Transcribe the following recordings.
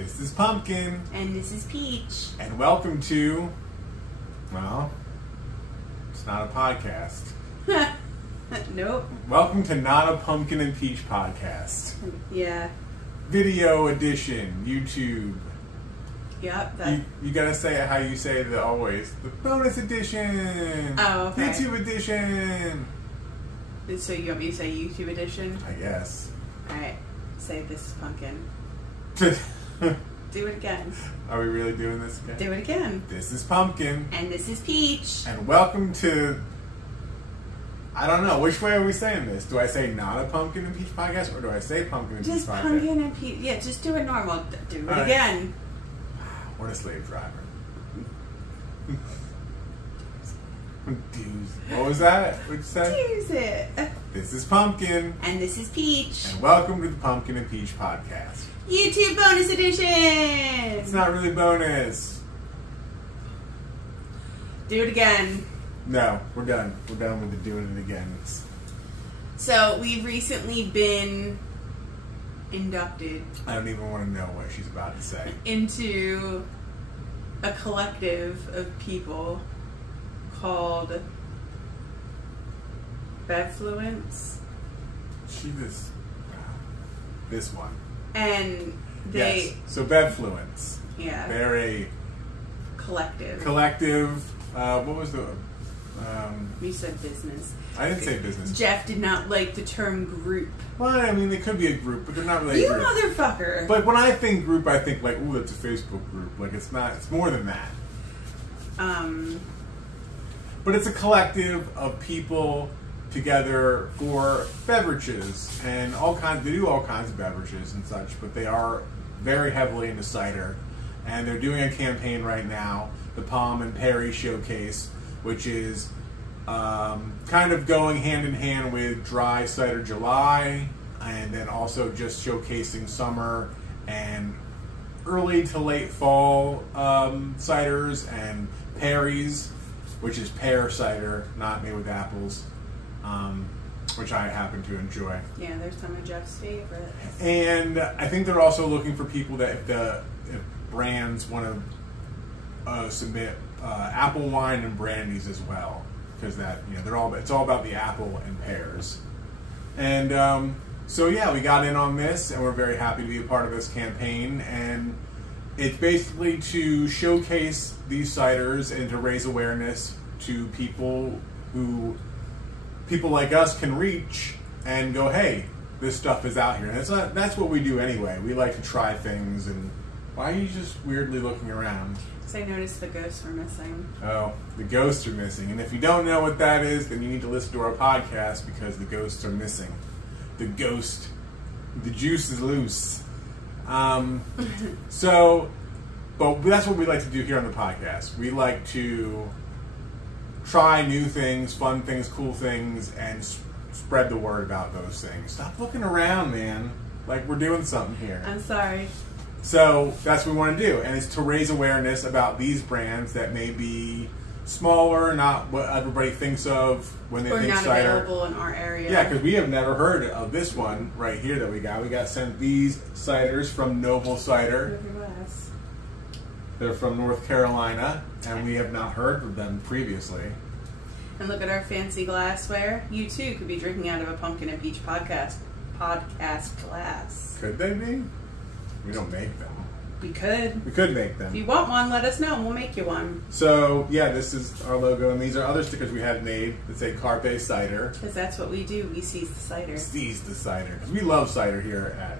This is Pumpkin. And this is Peach. And welcome to, well, it's not a podcast. Nope. Welcome to Not a Pumpkin and Peach podcast. Yeah. Video edition, YouTube. Yep. You gotta say it how you say it always. The bonus edition. Oh, okay. YouTube edition. So you want me to say YouTube edition? I guess. Alright. Say this is Pumpkin. Do it again. Are we really doing this again? Do it again. This is Pumpkin. And this is Peach. And welcome to... I don't know. Which way are we saying this? Do I say not a Pumpkin and Peach podcast, or do I say Pumpkin and Peach podcast? Just Pumpkin and Peach. Yeah, just do it normal. Do it All again. What a slave driver. What was that? What'd you say? Use it. This is Pumpkin. And this is Peach. And welcome to the Pumpkin and Peach podcast. YouTube bonus edition! It's not really bonus. Do it again. No, we're done. We're done with the doing it again. So, we've recently been inducted. I don't even want to know what she's about to say. Into a collective of people called BevFluence. This one. And they... Yes. So BevFluence. Yeah. They're a... Collective. What was the... You said business. I didn't say business. Jeff did not like the term group. Well, I mean, they could be a group, but they're not really You a group. motherfucker! But when I think group, I think like, ooh, that's a Facebook group. Like, it's not. It's more than that. But it's a collective of people together for beverages and all kinds. They do all kinds of beverages and such, but they are very heavily into cider, and they're doing a campaign right now, the Pomme and Perry Showcase, which is kind of going hand in hand with Dry Cider July, and then also just showcasing summer and early to late fall ciders and Perry's, which is pear cider, not made with apples, which I happen to enjoy. Yeah, they're some of Jeff's favorites. And I think they're also looking for people that if brands want to submit apple wine and brandies as well, because it's all about the apple and pears. And so yeah, we got in on this, and we're very happy to be a part of this campaign. And it's basically to showcase these ciders and to raise awareness to people like us can reach and go, hey, this stuff is out here. And that's what we do anyway. We like to try things. And why are you just weirdly looking around? Because I noticed the ghosts were missing. Oh, the ghosts are missing. And if you don't know what that is, then you need to listen to our podcast, because the ghosts are missing. The juice is loose. But that's what we like to do here on the podcast. We like to try new things, fun things, cool things, and spread the word about those things. Stop looking around, man. Like we're doing something here. I'm sorry. So that's what we want to do, and it's to raise awareness about these brands that may be smaller, not what everybody thinks of when they think cider. Or not available in our area. Yeah, because we have never heard of this one right here that we got. We got sent these ciders from Noble Cider. They're from North Carolina, and we have not heard of them previously. And look at our fancy glassware. You too could be drinking out of a Pumpkin and Peach podcast glass. Could they be? We don't make them. We could. We could make them. If you want one, let us know and we'll make you one. So, yeah, this is our logo, and these are other stickers we had made that say Carpe Cider. Because that's what we do. We seize the cider. Seize the cider. Because we love cider here at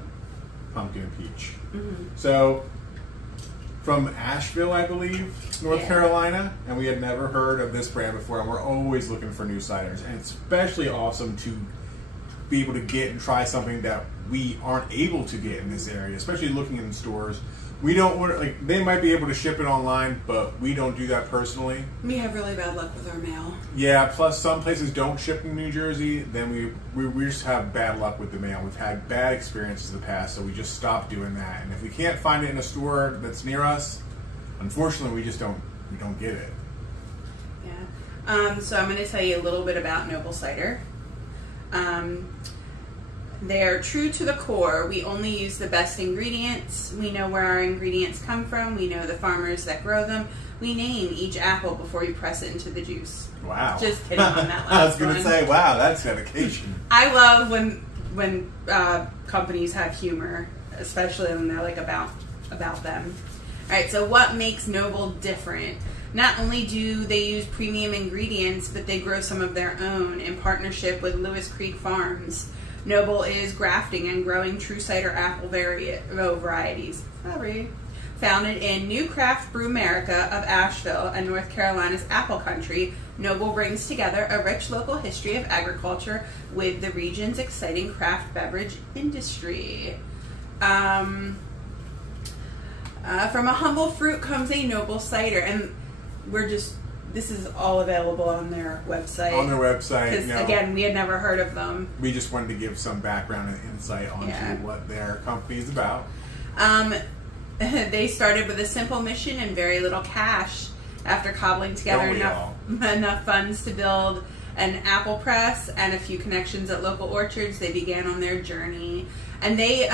Pumpkin and Peach. Mm-hmm. So, from Asheville, I believe, North Carolina, and we had never heard of this brand before, and we're always looking for new ciders. And it's especially awesome to be able to get and try something that we aren't able to get in this area, especially looking in stores. We don't order, like, they might be able to ship it online, but we don't do that personally. We have really bad luck with our mail. Yeah, plus some places don't ship in New Jersey, then we just have bad luck with the mail. We've had bad experiences in the past, so we just stopped doing that. And if we can't find it in a store that's near us, unfortunately we don't get it. Yeah. So I'm going to tell you a little bit about Noble Cider. They are true to the core. We only use the best ingredients. We know where our ingredients come from. We know the farmers that grow them. We name each apple before you press it into the juice. Wow. Just kidding on that last I was going to one. say, wow, that's dedication. I love when companies have humor, especially when they're like about them. All right, so what makes Noble different? Not only do they use premium ingredients, but they grow some of their own in partnership with Lewis Creek Farms. Noble is grafting and growing true cider apple varieties. Sorry. Founded in New Craft Brew America of Asheville and North Carolina's apple country, Noble brings together a rich local history of agriculture with the region's exciting craft beverage industry. From a humble fruit comes a noble cider, and this is all available on their website. On their website, because again, we had never heard of them. We just wanted to give some background and insight onto what their company is about. They started with a simple mission and very little cash. After cobbling together enough funds to build an apple press and a few connections at local orchards, they began on their journey. And they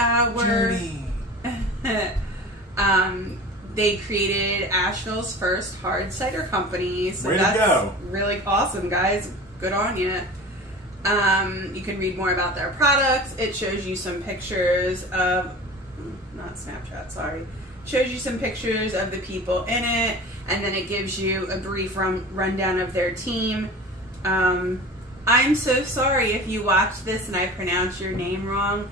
they created Asheville's first hard cider company. So Way that's to go. Really awesome, guys. Good on you. You can read more about their products. It shows you some pictures of, not Snapchat, sorry. Shows you some pictures of the people in it, and then it gives you a brief rundown of their team. I'm so sorry if you watch this and I pronounce your name wrong.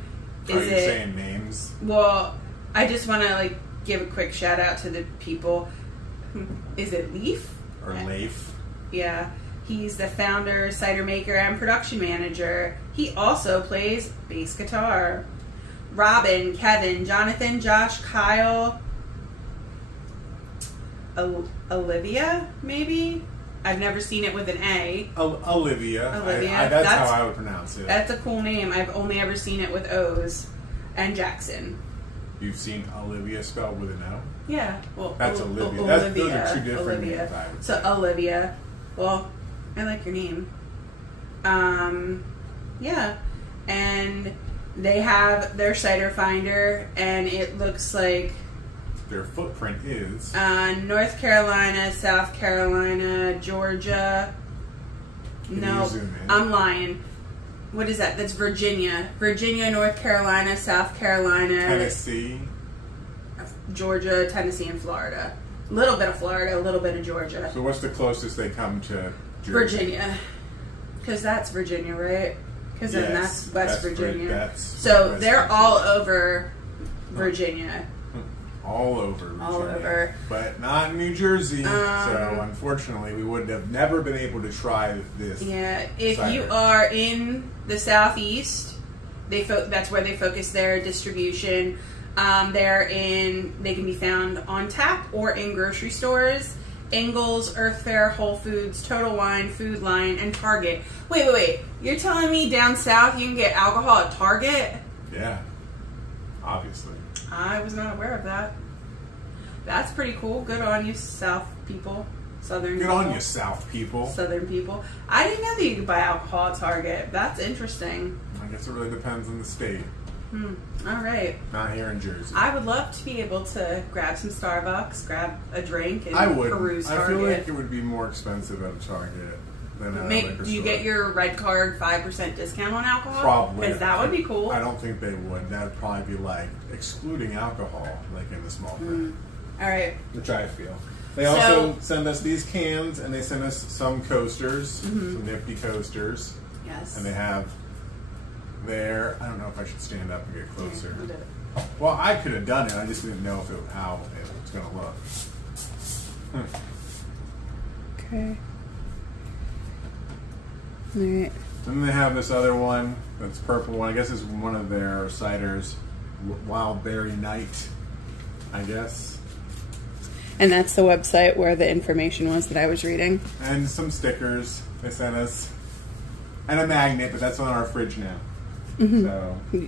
Are you saying names? Well, I just want to give a quick shout out to the people. Is it Leaf? Or Leif? Yeah. He's the founder, cider maker, and production manager. He also plays bass guitar. Robin, Kevin, Jonathan, Josh, Kyle, Olivia, maybe? I've never seen it with an A. Olivia. Olivia. That's how I would pronounce it. That's a cool name. I've only ever seen it with O's. And Jackson. You've seen Olivia spelled with an O? Yeah. Well, That's Olivia. Those are two different names, I would say. So Olivia. Well, I like your name. Yeah. And they have their cider finder, and it looks like their footprint is North Carolina, South Carolina, Georgia. No, I'm lying. What is that? That's Virginia. Virginia, North Carolina, South Carolina, Tennessee, Georgia, Tennessee, and Florida. A little bit of Florida, a little bit of Georgia. So what's the closest they come to Jersey? Virginia. Because that's Virginia, right? Because then that's West Virginia. So they're all over Virginia. All over Virginia. All over. But not in New Jersey. So unfortunately, we would have never been able to try this. Yeah. If cider. you are in the Southeast, that's where they focus their distribution. They can be found on tap or in grocery stores. Ingles, Earth Fare, Whole Foods, Total Wine, Food Line, and Target. Wait. You're telling me down south you can get alcohol at Target? Yeah. Obviously. I was not aware of that. That's pretty cool. Good on you, South people. Southern people. Good on you, South people. Southern people. I didn't know that you could buy alcohol at Target. That's interesting. I guess it really depends on the state. All right. Not here in Jersey. I would love to be able to grab some Starbucks, grab a drink, and peruse Target. I feel like it would be more expensive at Target than at a liquor store. Do you get your red card 5% discount on alcohol? Probably. Because that would be cool. I don't think they would. That would probably be like excluding alcohol, like in the small print. All right. Which I feel. They also send us these cans, and they send us some coasters, some nifty coasters. Yes. And they have I don't know if I should stand up and get closer. Yeah, well, I could have done it. I just didn't know how it was going to look. Okay. All right. Then they have this other one, that's purple one. I guess it's one of their ciders, Wild Berry Night, I guess. And that's the website where the information was that I was reading. And some stickers they sent us. And a magnet, but that's on our fridge now.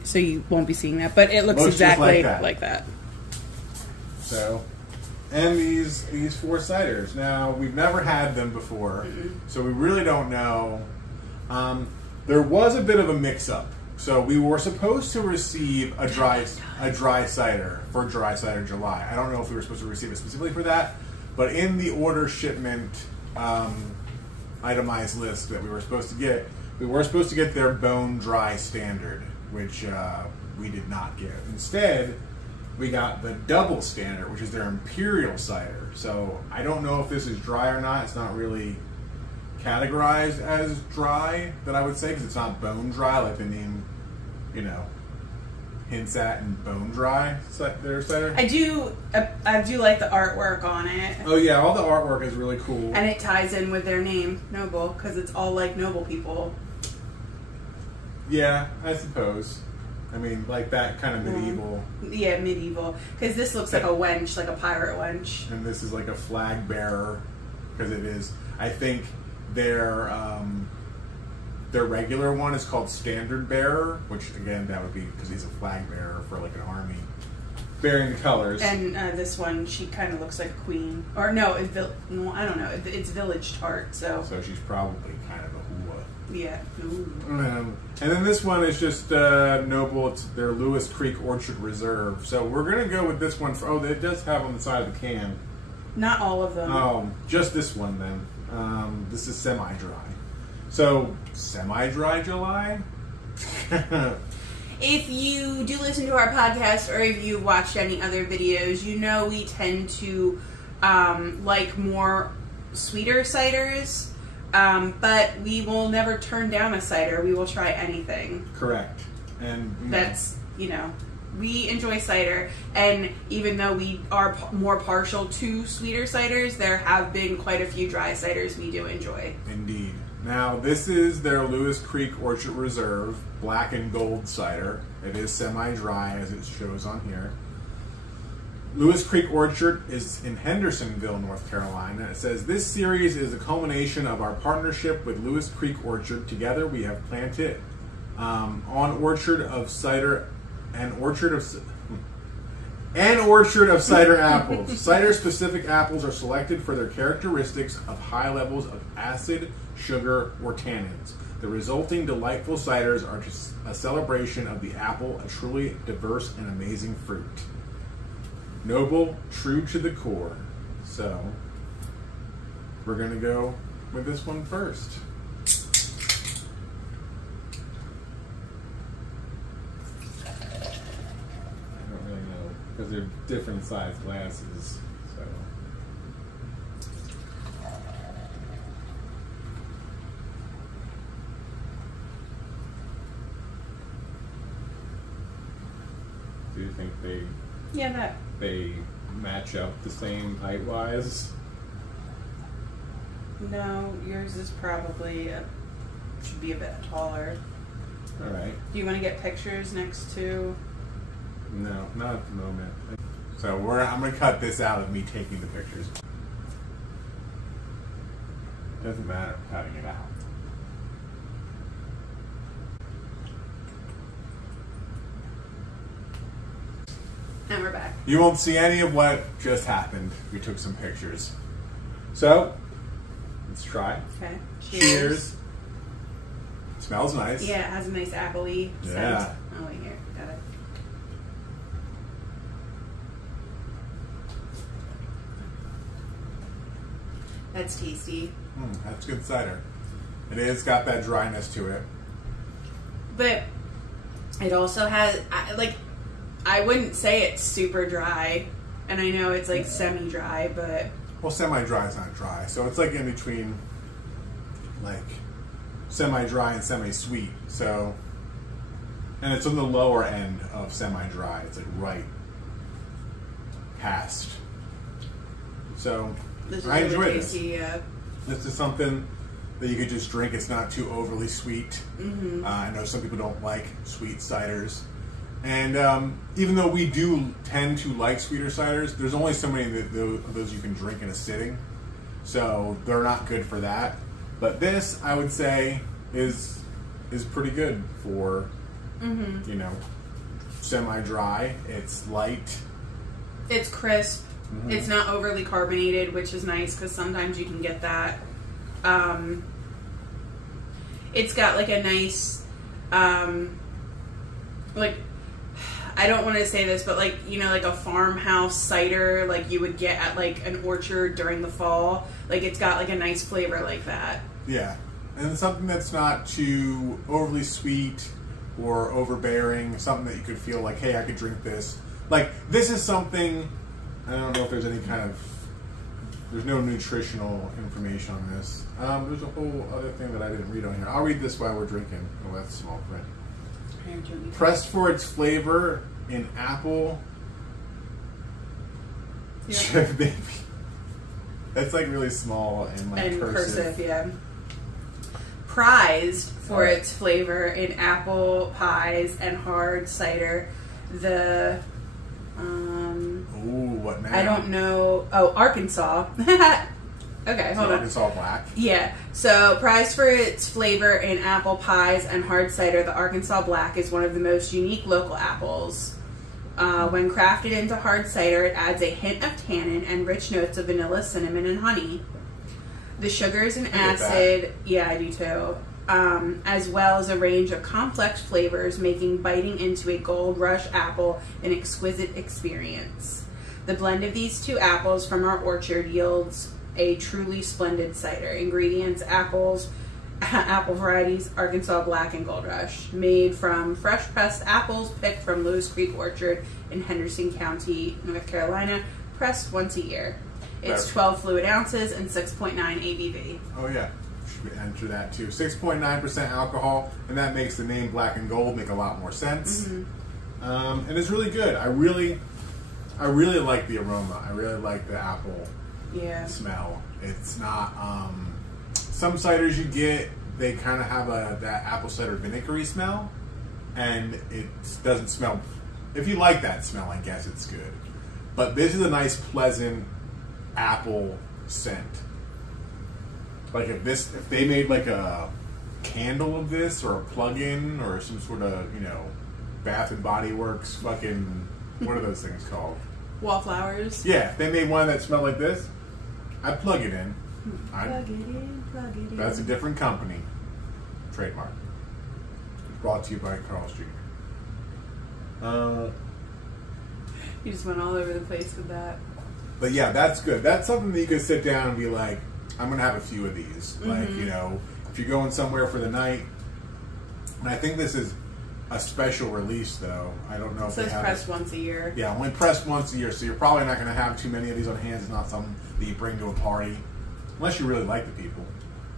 So you won't be seeing that, but it looks exactly like that. So, and these 4 ciders. Now, we've never had them before, so we really don't know. There was a bit of a mix-up So we were supposed to receive a dry cider for Dry Cider July. I don't know if we were supposed to receive it specifically for that, but in the order shipment itemized list that we were supposed to get their bone dry standard, which we did not get. Instead, we got the double standard, which is their imperial cider. So I don't know if this is dry or not. It's not really categorized as dry, that I would say, because it's not bone dry like the name, you know, hints at in bone dry their cider. I do like the artwork on it. Oh yeah, all the artwork is really cool, and it ties in with their name, Noble, because it's all like noble people. Yeah, I suppose. I mean, like that kind of medieval. Yeah, medieval. Because this looks like a wench, like a pirate wench. And this is like a flag bearer, because it is. I think their regular one is called Standard Bearer, which again, that would be because he's a flag bearer for like an army, bearing the colors. And this one, she kind of looks like a queen. Or no, I don't know. It's Village Tart, so. So she's probably kind of a hula. Yeah. And then this one is just Noble. It's their Lewis Creek Orchard Reserve. So we're gonna go with this one. It does have on the side of the can. Not all of them. Oh, just this one then. This is semi-dry. So semi-dry July. If you do listen to our podcast, or if you watched any other videos, you know we tend to like more sweeter ciders. But we will never turn down a cider. We will try anything. Correct. And that's, you know, we enjoy cider. And even though we are more partial to sweeter ciders, there have been quite a few dry ciders we do enjoy. Indeed. Now, this is their Lewis Creek Orchard Reserve Black and Gold cider. It is semi-dry, as it shows on here. Lewis Creek Orchard is in Hendersonville, North Carolina. It says, this series is a culmination of our partnership with Lewis Creek Orchard. Together we have planted an orchard of cider apples. Cider-specific apples are selected for their characteristics of high levels of acid, sugar, or tannins. The resulting delightful ciders are just a celebration of the apple, a truly diverse and amazing fruit. Noble, true to the core. So, we're going to go with this one first. I don't really know, because they're different size glasses. So, do you think they match up the same height-wise? No, yours is probably should be a bit taller. All right. Do you want to get pictures next to? No, not at the moment. So I'm gonna cut this out of me taking the pictures. Doesn't matter cutting it out. And we're back. You won't see any of what just happened. We took some pictures. So, let's try. Okay. Cheers. It smells nice. Yeah, it has a nice apple-y scent. Yeah. Oh, wait, here. Got it. That's tasty. That's good cider. It is got that dryness to it. But it also has, I wouldn't say it's super dry, and I know it's like semi-dry, but... Well, semi-dry is not dry, so it's like in between, like, semi-dry and semi-sweet, so... And it's on the lower end of semi-dry. It's like right past. So, I enjoy this. Yeah. This is something that you could just drink. It's not too overly sweet. Mm-hmm. I know some people don't like sweet ciders. And even though we do tend to like sweeter ciders, there's only so many of those you can drink in a sitting. So they're not good for that. But this, I would say, is pretty good for, you know, semi-dry. It's light. It's crisp. Mm-hmm. It's not overly carbonated, which is nice because sometimes you can get that. It's got like a nice like, I don't want to say this, but like, you know, like a farmhouse cider like you would get at like an orchard during the fall. Like it's got like a nice flavor like that. Yeah. And it's something that's not too overly sweet or overbearing, something that you could feel like, hey, I could drink this. Like, this is something, I don't know if there's any kind of, there's no nutritional information on this. There's a whole other thing that I didn't read on here. I'll read this while we're drinking. Oh, that's small print. Pressed for its flavor in apple. Yeah. Baby. That's like really small and like and cursive, yeah. Prized for its flavor in apple pies and hard cider. The ooh, what now? I don't know. Oh, Arkansas. Okay, hold on. Arkansas Black. Yeah. So, prized for its flavor in apple pies and hard cider, the Arkansas Black is one of the most unique local apples. When crafted into hard cider, it adds a hint of tannin and rich notes of vanilla, cinnamon, and honey. The sugars and acid, yeah, I do too, as well as a range of complex flavors, making biting into a Gold Rush apple an exquisite experience. The blend of these two apples from our orchard yields a truly splendid cider. Ingredients: apples, apple varieties, Arkansas Black and Gold Rush. Made from fresh pressed apples picked from Lewis Creek Orchard in Henderson County, North Carolina, pressed once a year. It's 12 fluid ounces and 6.9 ABV. Oh yeah, should enter that too. 6.9% alcohol, and that makes the name Black and Gold make a lot more sense. And it's really good. I really like the aroma. I really like the apple smell. It's not some ciders you get, they kind of have that apple cider vinegary smell, and it doesn't smell. If you like that smell, I guess it's good. But this is a nice, pleasant apple scent. Like if they made like a candle of this, or a plug-in, or some sort of, you know, Bath and Body Works fucking, what are those things called? Wallflowers. Yeah, if they made one that smelled like this, I'd plug it in. Plug it in. That's a different company. Trademark. Brought to you by Carl's Jr. You just went all over the place with that. But yeah, that's good. That's something that you could sit down and be like, I'm going to have a few of these. Like, you know, if you're going somewhere for the night. And I think this is a special release, though. I don't know if it says pressed once a year. Yeah, only pressed once a year. So you're probably not going to have too many of these on hand. It's not something that you bring to a party. Unless you really like the people.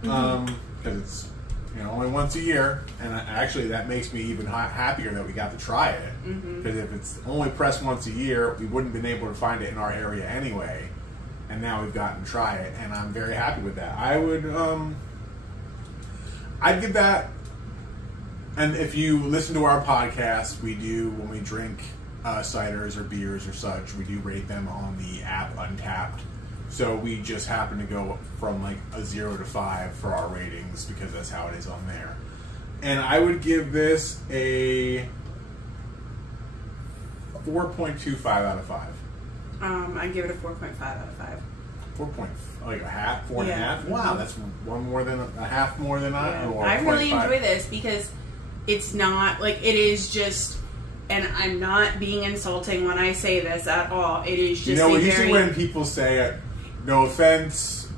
Because it's, you know, only once a year. And actually, that makes me even happier that we got to try it. Because if it's only pressed once a year, we wouldn't have been able to find it in our area anyway. And now we've gotten to try it. And I'm very happy with that. I would, I'd give that. And if you listen to our podcast, we do, when we drink ciders or beers or such, we do rate them on the app Untapped. So we just happen to go from like a 0 to 5 for our ratings, because that's how it is on there. And I would give this a 4.25 out of 5. I'd give it a 4.5 out of 5. 4 like a half, 4.5. Yeah. Wow, that's one more than a half more than I. Yeah. I really enjoy this because it's not like, it is just, and I'm not being insulting when I say this at all. It is just, you know, usually when people say, no offense,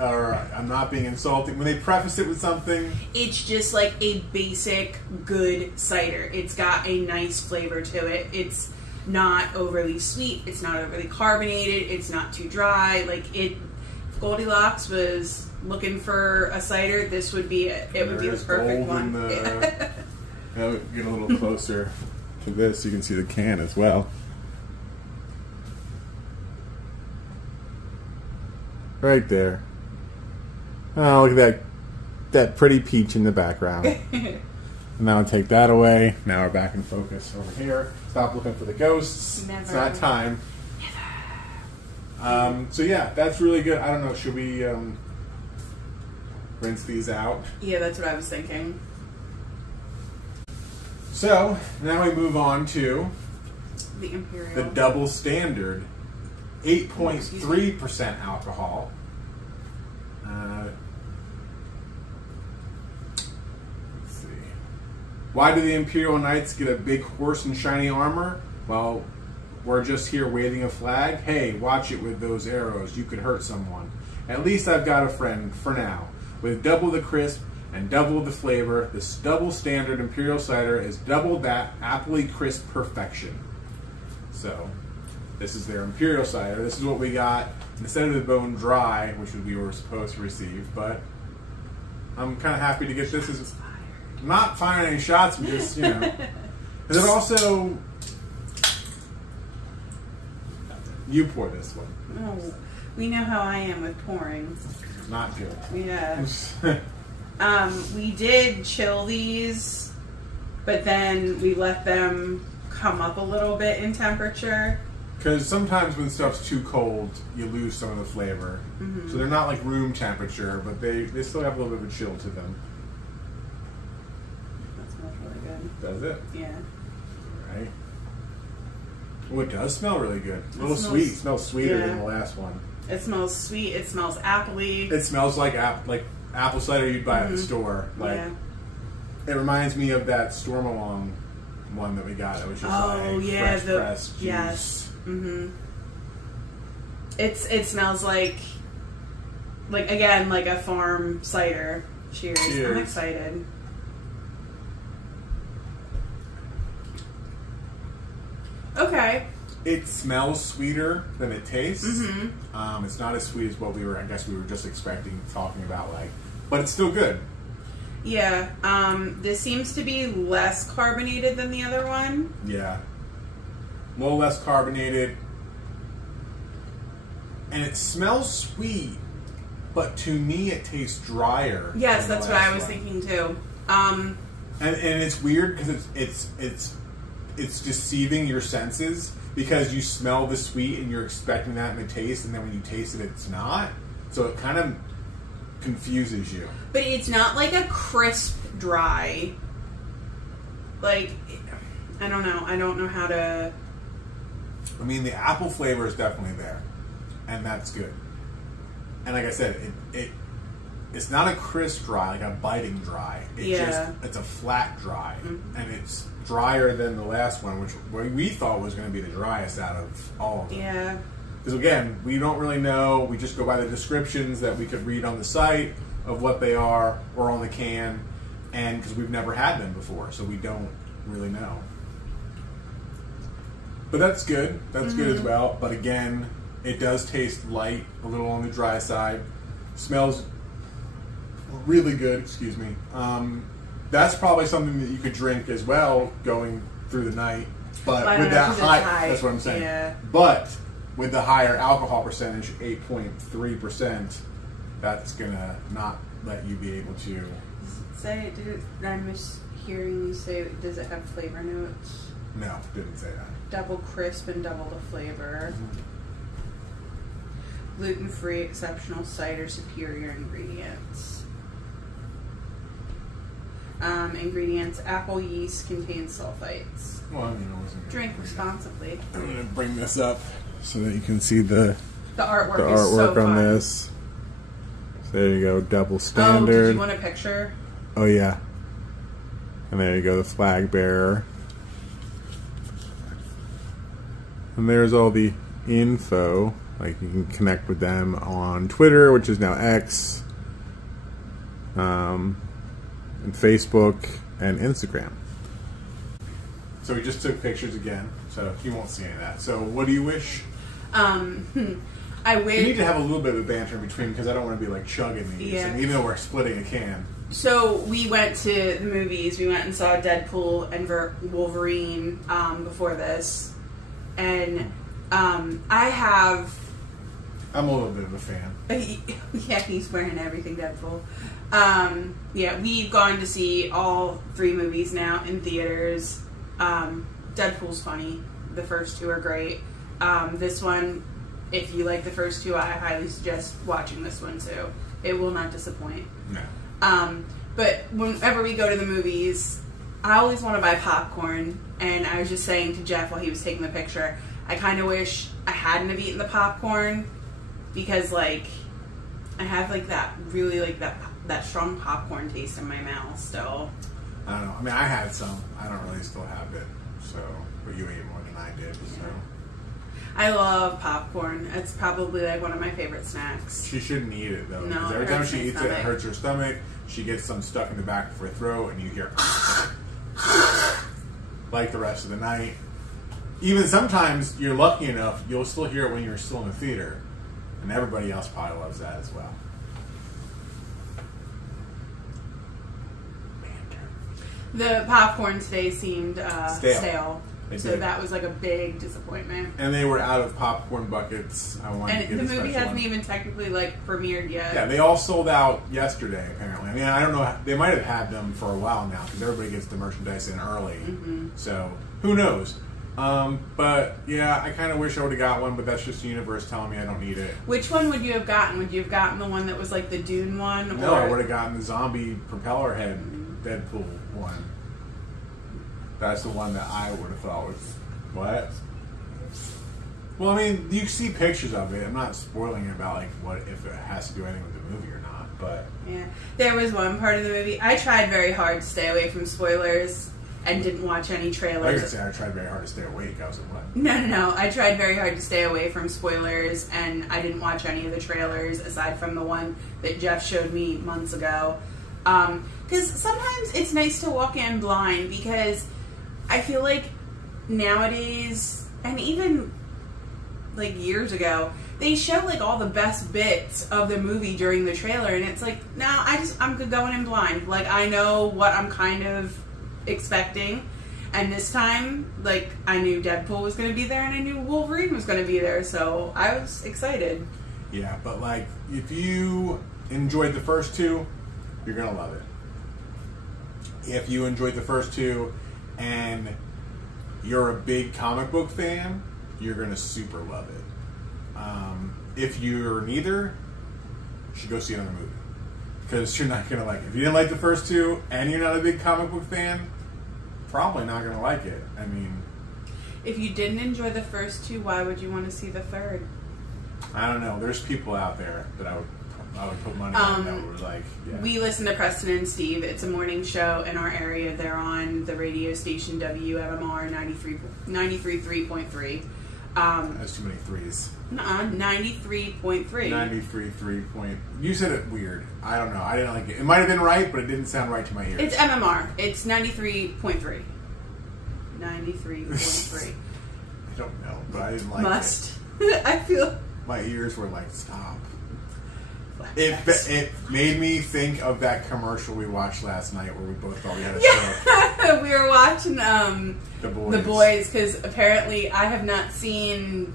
or I'm not being insulting, when they preface it with something, it's just like a basic good cider. It's got a nice flavor to it. It's not overly sweet. It's not overly carbonated. It's not too dry. Like, it, if Goldilocks was looking for a cider, this would be it. It would be the perfect one. Now get a little closer to this. You can see the can as well. Right there. Oh, look at that pretty peach in the background. And now I'll take that away. Now we're back in focus over here. Stop looking for the ghosts. Never. It's not time. So yeah, that's really good. I don't know, should we rinse these out? Yeah, that's what I was thinking. So now we move on to the Imperial. The double standard, 8.3% alcohol. Let's see. Why do the Imperial Knights get a big horse and shiny armor? Well, we're just here waving a flag. Hey, watch it with those arrows. You could hurt someone. At least I've got a friend for now. With double the crisp and double the flavor, this double standard Imperial Cider is double that appley crisp perfection. So, this is their Imperial Cider. This is what we got instead of the bone dry, which we were supposed to receive, but I'm kind of happy to get this. I'm not firing any shots, I'm just, you know. And then also, you pour this one. Oh, we know how I am with pouring. Not good. Yeah. We did chill these, but then we let them come up a little bit in temperature. Because sometimes when stuff's too cold, you lose some of the flavor. Mm-hmm. So they're not like room temperature, but they still have a little bit of a chill to them. That smells really good. Does it? Yeah. All right. Oh, it does smell really good. A little sweet. It smells sweeter than the last one. It smells sweet. It smells appley. It smells like apple cider you'd buy at the store. Like, it reminds me of that Storm Along one that we got. That was just fresh pressed juice. Yes. Mm-hmm. It smells like again, like a farm cider. Cheers. I'm excited. Okay. It smells sweeter than it tastes. Mm-hmm. It's not as sweet as what we were just expecting, talking about, but it's still good. Yeah. This seems to be less carbonated than the other one. Yeah. A little less carbonated. And it smells sweet, but to me it tastes drier. Yes, that's what I was thinking too. And it's weird because it's deceiving your senses because you smell the sweet and you're expecting that in the taste, and then when you taste it, it's not. So it kind of confuses you. But it's not like a crisp dry. Like, I don't know. I don't know how to... I mean, the apple flavor is definitely there, and that's good. And like I said, it's not a crisp dry, like a biting dry. It's a flat dry, and it's drier than the last one, which we thought was going to be the driest out of all of them. Yeah. Because again, we don't really know. We just go by the descriptions that we could read on the site of what they are or on the can, and because we've never had them before, so we don't really know. But that's good. That's good as well. But again, it does taste light, a little on the dry side. Smells really good. Excuse me. That's probably something that you could drink as well going through the night. But with that high, that's what I'm saying. Yeah. But with the higher alcohol percentage, 8.3%, that's gonna not let you be able to. I'm just hearing you say, does it have flavor notes? No, didn't say that. Double crisp and double the flavor. Gluten-free, exceptional cider, superior ingredients. Ingredients: apple yeast contains sulfites. Well, I mean, I wasn't drink responsibly. I'm going to bring this up so that you can see the artwork is so on fun. this. So there you go, double standard. Oh, did you want a picture? Oh yeah. And there you go, the flag bearer. And there's all the info. Like, you can connect with them on Twitter, which is now X, and Facebook and Instagram. So we just took pictures again, so you won't see any of that. So what do you wish? I wish... We need to have a little bit of banter in between because I don't want to be like chugging these, and even though we're splitting a can. So we went to the movies. We went and saw Deadpool and Wolverine before this. And I'm a little bit of a fan. Yeah, he's wearing everything Deadpool. Yeah, we've gone to see all 3 movies now in theaters. Deadpool's funny. The first 2 are great. This one, if you like the first 2, I highly suggest watching this one too. It will not disappoint. No. But whenever we go to the movies, I always want to buy popcorn. And I was just saying to Jeff while he was taking the picture, I kind of wish I hadn't have eaten the popcorn because, like, I have like that really like that strong popcorn taste in my mouth still. I don't know. I mean, I had some. I don't really still have it. So, but you ate more than I did. So. I love popcorn. It's probably like one of my favorite snacks. She shouldn't eat it though. No, because every time she eats it, it hurts her stomach. She gets some stuck in the back of her throat, and you hear like the rest of the night. Even sometimes you're lucky enough, you'll still hear it when you're still in the theater, and everybody else probably loves that as well. The popcorn today seemed stale. So that was like a big disappointment. And they were out of popcorn buckets. I wanted to get the movie hasn't one. even technically like premiered yet. Yeah, they all sold out yesterday apparently. I mean, I don't know. They might have had them for a while now because everybody gets the merchandise in early. So who knows? But yeah, I kind of wish I would have got one, but that's just the universe telling me I don't need it. Which one would you have gotten? Would you have gotten the one that was like the Dune one? No, I would have gotten the zombie propeller head Deadpool one. That's the one that I would have thought was what? Well, I mean, you see pictures of it. I'm not spoiling it about like what if it has to do anything with the movie or not, but yeah, there was one part of the movie. I tried very hard to stay away from spoilers and didn't watch any trailers. I was gonna say I tried very hard to stay awake. I was like, what? No. I tried very hard to stay away from spoilers, and I didn't watch any of the trailers aside from the one that Jeff showed me months ago. Because sometimes it's nice to walk in blind because I feel like nowadays, and even like years ago, they show like all the best bits of the movie during the trailer, and it's like, no, I'm going in blind. Like, I know what I'm kind of expecting, and this time, like, I knew Deadpool was going to be there, and I knew Wolverine was going to be there, so I was excited. Yeah, but like, if you enjoyed the first two, you're going to love it. If you enjoyed the first two and you're a big comic book fan, you're going to super love it. If you're neither, you should go see another movie. Because you're not going to like it. If you didn't like the first two and you're not a big comic book fan, probably not going to like it. I mean... If you didn't enjoy the first two, why would you want to see the third? I don't know. There's people out there that I would put money on that were like, yeah. We listen to Preston and Steve. It's a morning show in our area. They're on the radio station WMMR 93.3. That's too many threes. 93.3. 93.3 point. You said it weird. I don't know. I didn't like it. It might have been right, but it didn't sound right to my ears. It's MMR. It's 93.3. 93.3. I don't know, but I didn't like it. I feel... My ears were like, stop. It made me think of that commercial we watched last night where we both thought we had a stroke. We were watching The Boys because apparently I have not seen...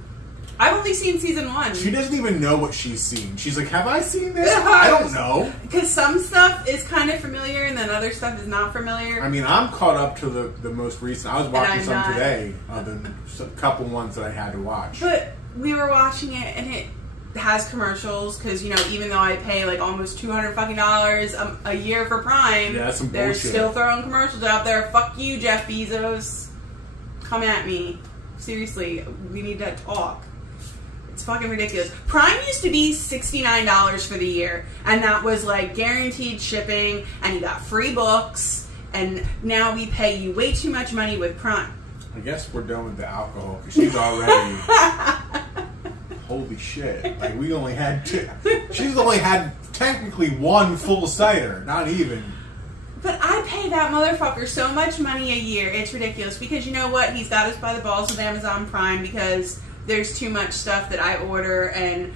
I've only seen season 1. She doesn't even know what she's seen. She's like, have I seen this? I don't know. Because some stuff is kind of familiar and then other stuff is not familiar. I mean, I'm caught up to the most recent. I was watching some today of the couple ones that I had to watch. But we were watching it and it has commercials because, you know, even though I pay like almost $200 fucking a year for Prime, yeah, that's some they're bullshit. Still throwing commercials out there. Fuck you, Jeff Bezos. Come at me. Seriously, we need to talk. It's fucking ridiculous. Prime used to be $69 for the year, and that was like guaranteed shipping, and you got free books, and now we pay you way too much money with Prime. I guess we're done with the alcohol because she's already... Holy shit. Like, we only had two. She's only had technically one full cider. Not even. But I pay that motherfucker so much money a year. It's ridiculous. Because you know what? He's got us by the balls with Amazon Prime because there's too much stuff that I order and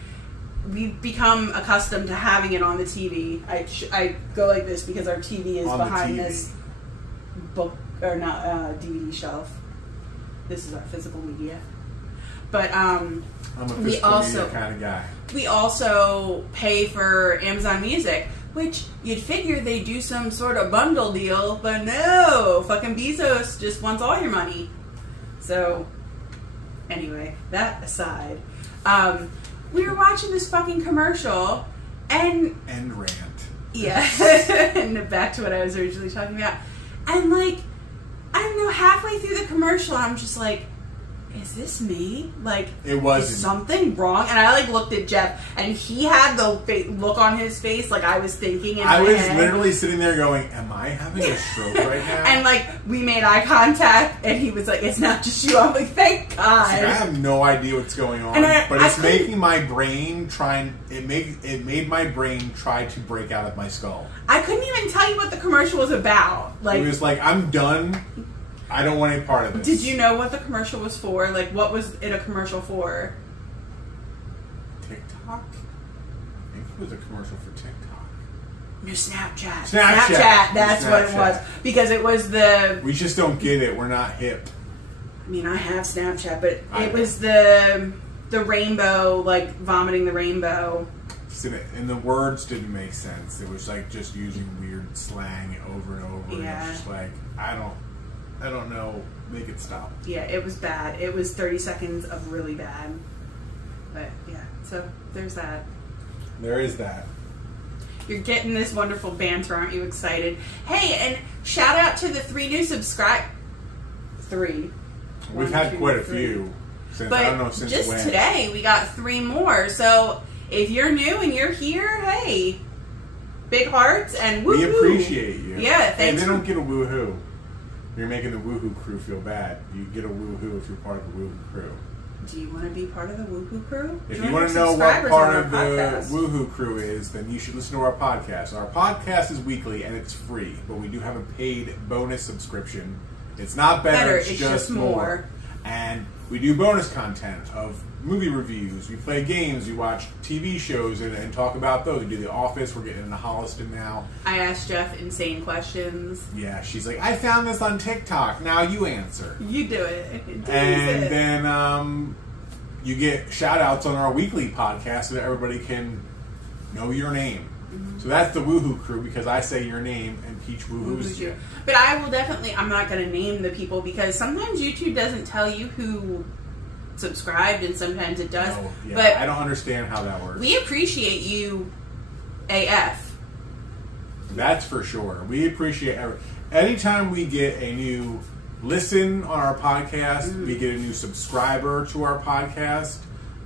we've become accustomed to having it on the TV. I go like this because our TV is on behind this book, or not, DVD shelf. This is our physical media. But, I'm a physical media kind of guy. We also pay for Amazon Music, which you'd figure they do some sort of bundle deal, but no, fucking Bezos just wants all your money. So, anyway, that aside, we were watching this fucking commercial, and... End rant. Yeah, and back to what I was originally talking about. And, like, I don't know, halfway through the commercial, I'm just like, is this me? Like, it wasn't. Is something wrong? And I like looked at Jeff, and he had the look on his face like I was thinking in my head. Literally sitting there going, am I having a stroke right now? And like, we made eye contact, and he was like, it's not just you. I'm like, thank God. See, I have no idea what's going on, but it's making my brain it made my brain try to break out of my skull. I couldn't even tell you what the commercial was about. Like, it was like, I'm done. I don't want any part of this. Did you know what the commercial was for? Like, what was it a commercial for? TikTok? I think it was a commercial for TikTok. No, Snapchat. Snapchat. That's what it was. Because it was the... We just don't get it. We're not hip. I mean, I have Snapchat, but it was the rainbow, like, vomiting the rainbow. And the words didn't make sense. It was like just using weird slang over and over. Yeah. It was just like, I don't know. Make it stop. Yeah, it was bad. It was 30 seconds of really bad. But yeah, so there's that. There is that. You're getting this wonderful banter, aren't you excited? Hey, and shout out to the 3 new subscribers. 3. We've had quite a few since, I don't know since just when. Today we got 3 more. So if you're new and you're here, hey, big hearts and woohoo. We appreciate you. Yeah, thanks. And they don't get a woohoo. You're making the woohoo crew feel bad. You get a woohoo if you're part of the woohoo crew. Do you want to be part of the woohoo crew? If you want to know what part of the woohoo crew is, then you should listen to our podcast. Our podcast is weekly and it's free, but we do have a paid bonus subscription. It's not better, it's just more. And we do bonus content of movie reviews. We play games. We watch TV shows and talk about those. We do The Office. We're getting into Holliston now. I asked Jeff insane questions. Yeah, she's like, I found this on TikTok. Now you answer. You do it. And then you get shout-outs on our weekly podcast so that everybody can know your name. Mm-hmm. So that's the woohoo crew because I say your name and Peach woohoos you. But I will definitely, I'm not going to name the people because sometimes YouTube doesn't tell you who subscribed and sometimes it does. No, yeah, but I don't understand how that works. We appreciate you AF. That's for sure. We appreciate anytime we get a new listen on our podcast, we get a new subscriber to our podcast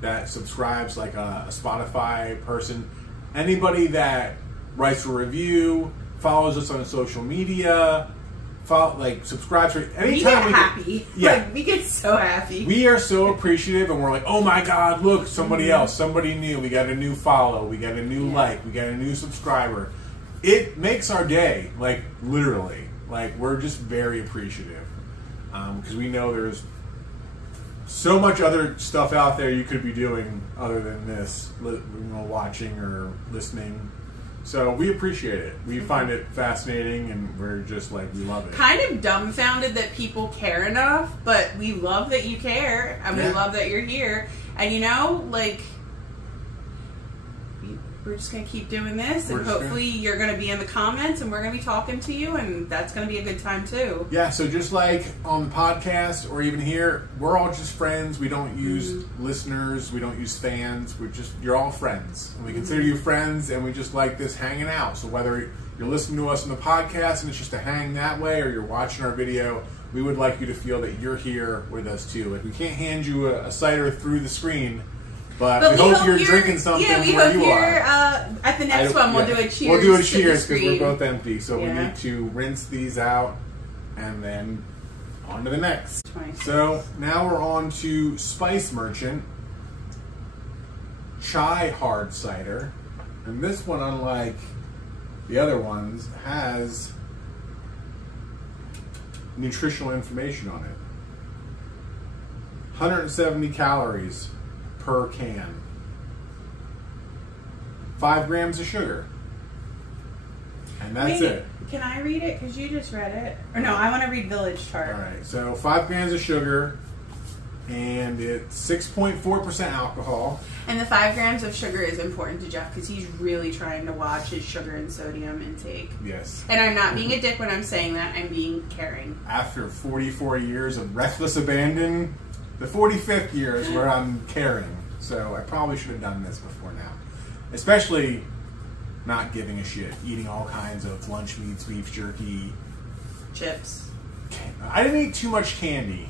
that subscribes, like a Spotify person. Anybody that writes a review, follows us on social media, subscribes to anytime we get happy. Yeah. Like, we get so happy. We are so appreciative and we're like, oh my God, look, somebody else, somebody new. We got a new follow, we got a new like, we got a new subscriber. It makes our day, like literally. Like we're just very appreciative. Because we know there's so much other stuff out there you could be doing other than this, watching or listening. So we appreciate it. We find it fascinating, and we're just like, we love it. Kind of dumbfounded that people care enough, but we love that you care, and we love that you're here. And we're just going to keep doing this, and hopefully you're going to be in the comments, and we're going to be talking to you, and that's going to be a good time too. Yeah, so just like on the podcast, or even here, we're all just friends. We don't use listeners. We don't use fans. You're all friends. And we consider you friends, and we just like this hanging out. So whether you're listening to us on the podcast, and it's just a hang that way, or you're watching our video, we would like you to feel that you're here with us too. Like we can't hand you a cider through the screen, but we hope you're drinking something where you are. At the next one, we'll do a cheers. We'll do a cheers because we're both empty. So we need to rinse these out and then on to the next. 26. So now we're on to Spice Merchant Chai Hard Cider. And this one, unlike the other ones, has nutritional information on it. 170 calories per can. 5 grams of sugar. And that's it. Can I read it? Because you just read it. Or no, I want to read Village Tart. Alright, so 5 grams of sugar, and it's 6.4% alcohol. And the 5 grams of sugar is important to Jeff because he's really trying to watch his sugar and sodium intake. Yes. And I'm not being a dick when I'm saying that. I'm being caring. After 44 years of reckless abandon, the 45th year is where I'm caring. So I probably should have done this before now. Especially not giving a shit. Eating all kinds of lunch meats, beef jerky. Chips. I didn't eat too much candy.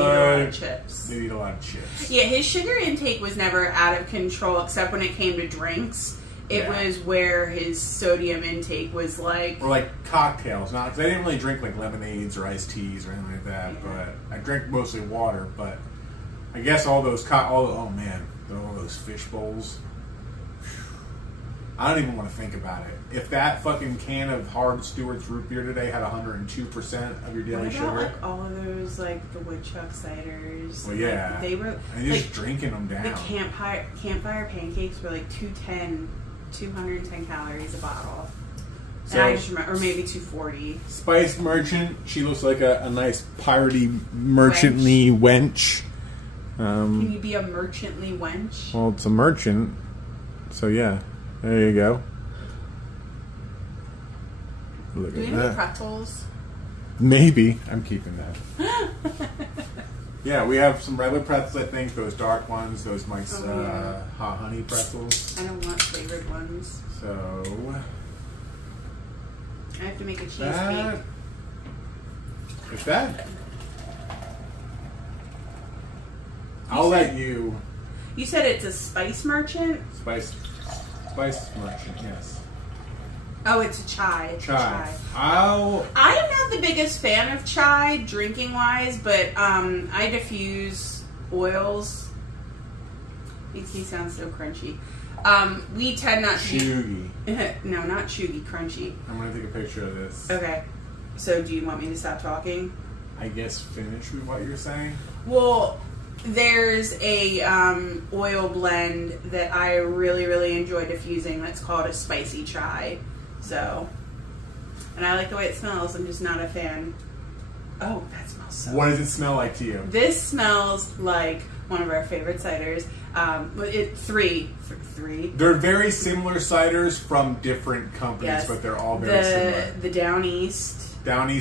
Eat a lot of chips. They eat a lot of chips. Yeah, his sugar intake was never out of control, except when it came to drinks. It was where his sodium intake was like... Or like cocktails. Not because I didn't really drink like lemonades or iced teas or anything like that. But I drank mostly water. But I guess all those... oh man, all those fish bowls. I don't even want to think about it. If that fucking can of Hard Stewart's root beer today had 102% of your daily sugar... like all of those, like the woodchuck ciders? Well, yeah. Like, they were... And you're just drinking them down. The campfire pancakes were like 210 calories a bottle. So, and I just remember, or maybe 240. Spice Merchant. She looks like a nice piratey, merchantly wench. Can you be a merchantly wench? Well, it's a merchant. So yeah, there you go. Look Do we have pretzels? Maybe. I'm keeping that. Yeah, we have some regular pretzels, I think. Those dark ones. Those Mike's hot honey pretzels. I don't want flavored ones. So... I have to make a cheesecake. Is that? I'll let you... You said it's a Spice Merchant? Spice Merchant, yes. Oh, it's a chai. Chai. I am not the biggest fan of chai, drinking-wise, but I diffuse oils. Makes me sound so crunchy. We tend not to... Chuggy. No, not chuggy, crunchy. I'm going to take a picture of this. Okay. So, do you want me to stop talking? I guess finish with what you're saying. Well, there's a oil blend that I really, really enjoy diffusing that's called a spicy chai. So, and I like the way it smells. I'm just not a fan. Oh, that smells so good. What does it smell like to you? This smells like one of our favorite ciders. Three. They're very similar ciders from different companies, but they're all very similar. The Down East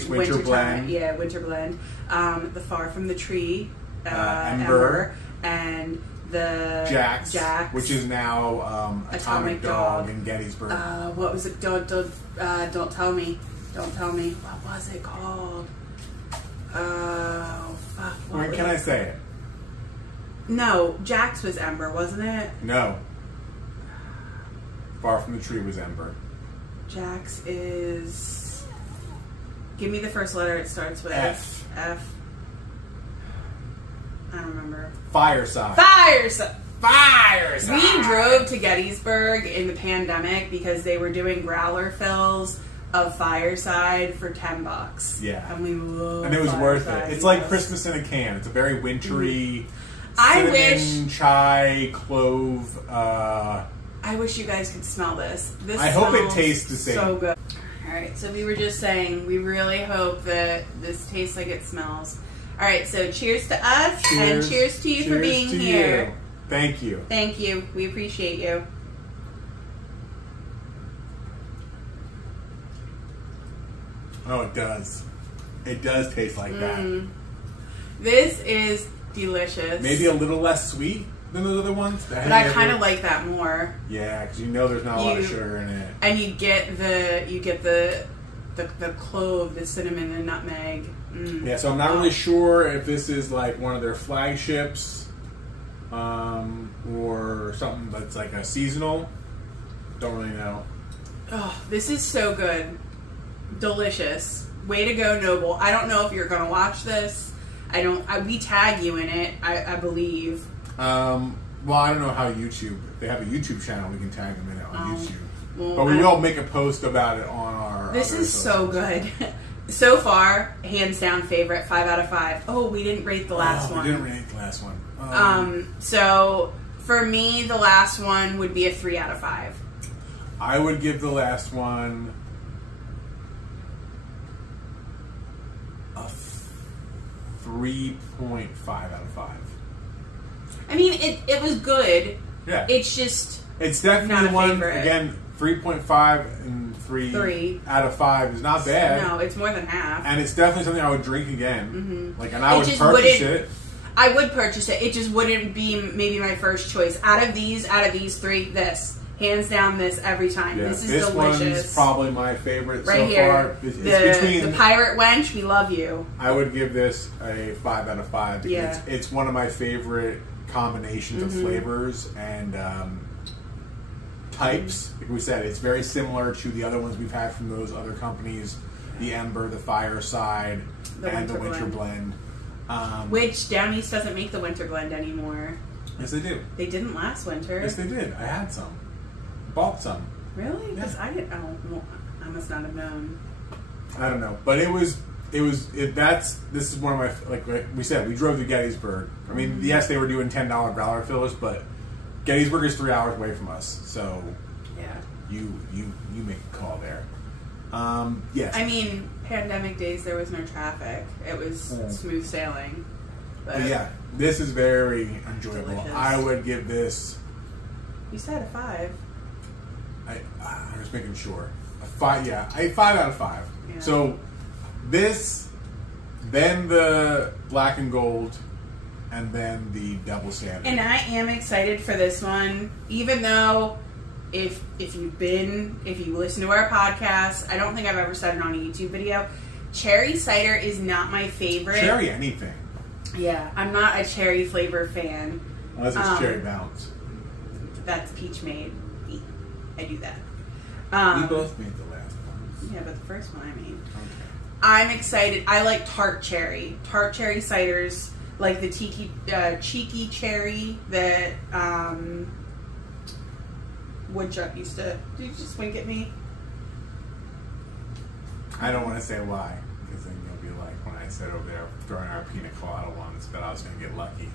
Winter Blend. Yeah, Winter Blend. The Far From the Tree, Ember. And the Jax, which is now Atomic Dog in Gettysburg. What was it? Don't tell me. Don't tell me. What was it called? Oh, fuck. When can I say it? No, Jax was Ember, wasn't it? No. Far From the Tree was Ember. Jax is... Give me the first letter it starts with. F. F. I don't remember. Fireside. We drove to Gettysburg in the pandemic because they were doing growler fills of Fireside for $10. Yeah. And we loved And it was worth Fireside. it. It's like Christmas in a can. It's a very wintry... I cinnamon, chai, clove. I wish you guys could smell this. I hope it tastes the same. So good. Alright, so we were just saying, we really hope that this tastes like it smells. Alright, so cheers to us, and cheers to you for being here. You. Thank you. Thank you. We appreciate you. Oh, it does. It does taste like that. This is delicious. Maybe a little less sweet than those other ones. But I kind of like that more. Yeah, because you know there's not a lot of sugar in it. And you get the clove, the cinnamon, the nutmeg. Yeah, so I'm not really sure if this is like one of their flagships or something that's like a seasonal. Don't really know. Oh, this is so good. Delicious. Way to go, Noble. I don't know if you're going to watch this. We tag you in it, I believe. Well, I don't know how YouTube... If they have a YouTube channel, we can tag them in it on YouTube. Well, but we will make a post about it on our... This is so good. So far, hands down favorite, 5 out of 5. Oh, we didn't rate the last one. We didn't rate the last one. So, for me, the last one would be a 3 out of 5. I would give the last one... a 3.5 out of 5. I mean, it was good. Yeah. It's just... It's definitely one, favorite. Again, 3.5 and 3 out of 5 is not bad. No, it's more than half. And it's definitely something I would drink again. Mm-hmm. Like, and I would purchase it. I would purchase it. It just wouldn't be maybe my first choice. Out of these 3, this. Hands down, this every time. Yeah, this is this delicious. One's probably my favorite right so here. far. It's The Pirate Wench, we love you. I would give this a 5 out of 5 because Yeah. it's one of my favorite combinations of flavors and types. Like we said, it's very similar to the other ones we've had from those other companies: the Ember, the Fireside, and the Winter Blend. Which Down East doesn't make the Winter Blend anymore. Yes, they do. They didn't last winter. Yes, they did. I had some. Bought some. Really? Because Yeah. I didn't. Oh, well, I must not have known. I don't know, but this is one of my, like we said, we drove to Gettysburg. I mean, yes, they were doing $10 growler fillers, but Gettysburg is 3 hours away from us, so Yeah. you make a call there. Yes. I mean, pandemic days, there was no traffic. It was smooth sailing. But yeah, this is very enjoyable. Delicious. I would give this. You said a 5. I'm just making sure. A 5, yeah, a 5 out of 5. Yeah. So this, then the black and gold, and then the double standard. And I am excited for this one, even though if you listen to our podcast, I don't think I've ever said it on a YouTube video. Cherry cider is not my favorite. Cherry anything. Yeah, I'm not a cherry flavor fan. Unless it's cherry bounce. That's peach made. I do that. We both made the last one. Yeah, but the first one I made. Okay. I'm excited. I like Tart cherry. Tart cherry ciders, like the cheeky cherry that Woodchuck used to. Did you just wink at me? I don't want to say why, because then you'll be like when I said over there throwing our pina colada ones that I was going to get lucky.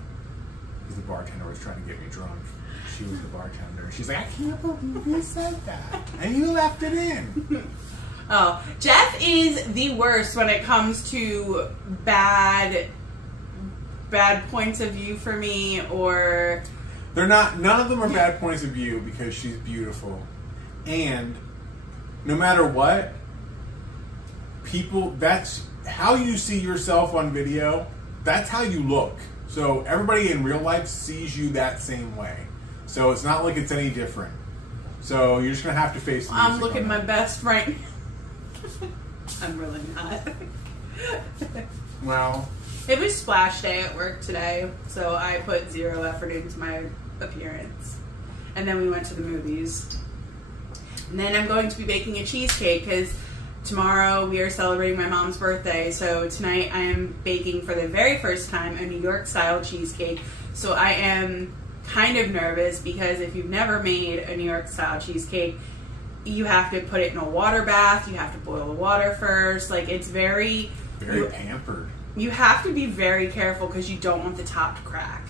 Because the bartender was trying to get me drunk. She was the bartender. She's like, I can't believe you said that. And you left it in. Oh, Jeff is the worst when it comes to bad points of view for me, or They're not. None of them are bad points of view because she's beautiful, and no matter what, people. That's how you see yourself on video. That's how you look. So everybody in real life sees you that same way. So it's not like it's any different. So you're just gonna have to face the music. I'm looking my best right now. I'm really not. Well, it was splash day at work today, so I put 0 effort into my appearance. And then we went to the movies. And then I'm going to be baking a cheesecake because tomorrow we are celebrating my mom's birthday. So tonight I am baking for the very first time a New York style cheesecake. So I am kind of nervous because if you've never made a New York style cheesecake, you have to put it in a water bath. You have to boil the water first. Like, it's very pampered. You have to be very careful because you don't want the top to crack.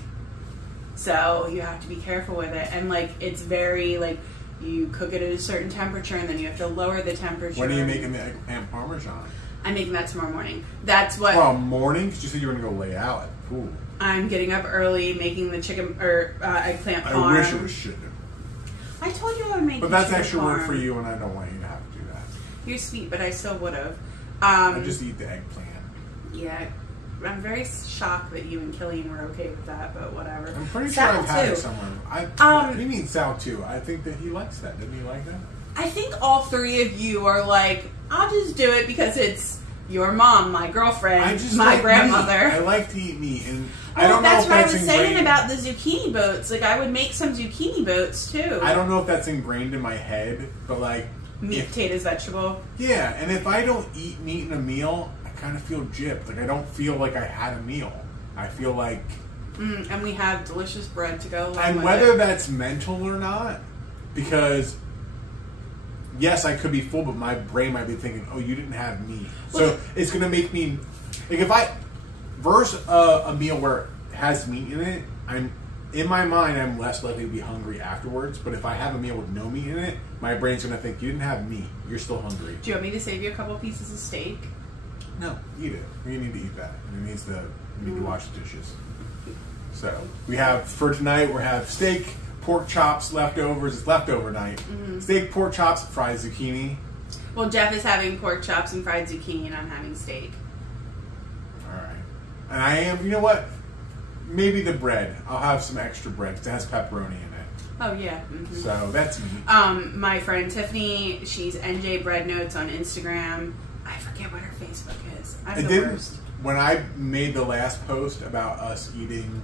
So you have to be careful with it. And like, it's very like, you cook it at a certain temperature and then you have to lower the temperature. When are you making the eggplant parmesan? I'm making that tomorrow morning. That's what. Tomorrow morning? Because you said you were going to go lay out at the pool. I'm getting up early, making the chicken or eggplant parm. I wish it was chicken. I told you I would make. But that's extra work for you, and I don't want you to have to do that. You're sweet, but I still would have. I just eat the eggplant. Yeah, I'm very shocked that you and Killian were okay with that, but whatever. I'm pretty sure I've had it somewhere. What do you mean Sal too? I think that he likes that. Didn't he like that? I think all three of you are like, I'll just do it because it's your mom, my girlfriend, my grandmother. Meat. I like to eat meat, and I don't know that's if what that's I was saying about the zucchini boats. Like, I would make some zucchini boats too. I don't know if that's ingrained in my head, but like meat, potatoes, vegetable. Yeah, and if I don't eat meat in a meal, I kind of feel gypped. Like I don't feel like I had a meal. I feel like. And we have delicious bread to go. And whether that's mental or not, because. Yes, I could be full, but my brain might be thinking, "Oh, you didn't have meat," so it's going to make me like if I versus a meal where it has meat in it. I'm in my mind, I'm less likely to be hungry afterwards. But if I have a meal with no meat in it, my brain's going to think, "You didn't have meat. You're still hungry." Do you want me to save you a couple pieces of steak? No, eat it. You need to eat that. And it needs to. You need to wash the dishes. So we have for tonight. We have steak. Pork chops, leftovers. It's leftover night. Steak, pork chops, fried zucchini. Well, Jeff is having pork chops and fried zucchini, and I'm having steak. All right. And I am, you know what? Maybe the bread. I'll have some extra bread because it has pepperoni in it. Oh, yeah. Mm-hmm. So that's me. My friend Tiffany, she's NJ Bread Notes on Instagram. I forget what her Facebook is. I'm the worst. When I made the last post about us eating,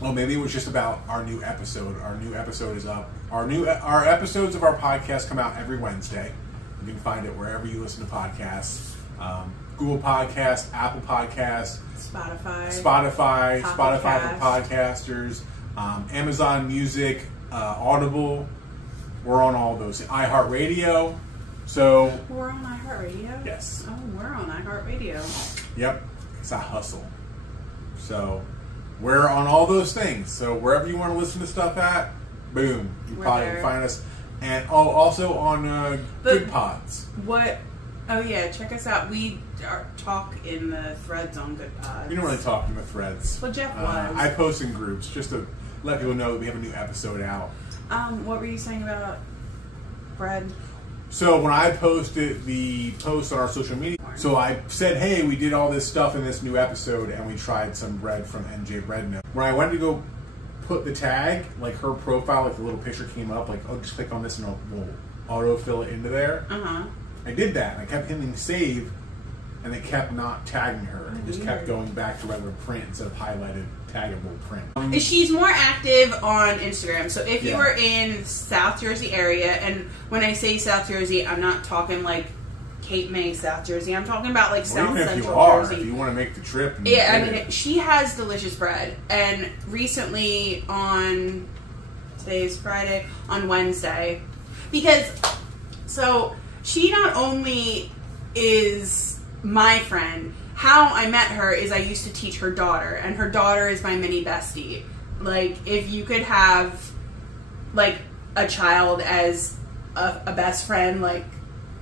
well, maybe it was just about our new episode. Our new episode is up. Our episodes of our podcast come out every Wednesday. You can find it wherever you listen to podcasts. Google Podcasts, Apple Podcasts, Spotify for podcasters, Amazon Music, Audible. We're on all those. iHeartRadio. So we're on iHeartRadio? Yes. Oh, we're on iHeartRadio. Yep. It's a hustle. So we're on all those things. So wherever you want to listen to stuff at, boom. You probably can find us. And also on Good Pods. What? Oh, yeah. Check us out. We talk in the threads on Good Pods. We don't really talk in the threads. Well, Jeff was. I post in groups just to let people know that we have a new episode out. What were you saying about bread? So when I posted the post on our social media, so I said, hey, we did all this stuff in this new episode and we tried some bread from NJ Bread Note. When I went to go put the tag, like her profile, like the little picture came up, like, oh, just click on this and we'll autofill it into there. Uh-huh. I did that. I kept hitting save and it kept not tagging her. It just kept going back to regular print instead of highlighted taggable print. She's more active on Instagram. So if you were in South Jersey area, and when I say South Jersey, I'm not talking like Cape May, South Jersey. I'm talking about like South Central Jersey. If you want to make the trip. Yeah, I mean, she has delicious bread. And recently on, today's Friday, on Wednesday, because, so she not only is my friend, how I met her is I used to teach her daughter, and her daughter is my mini bestie. Like, if you could have, like, a child as a best friend, like,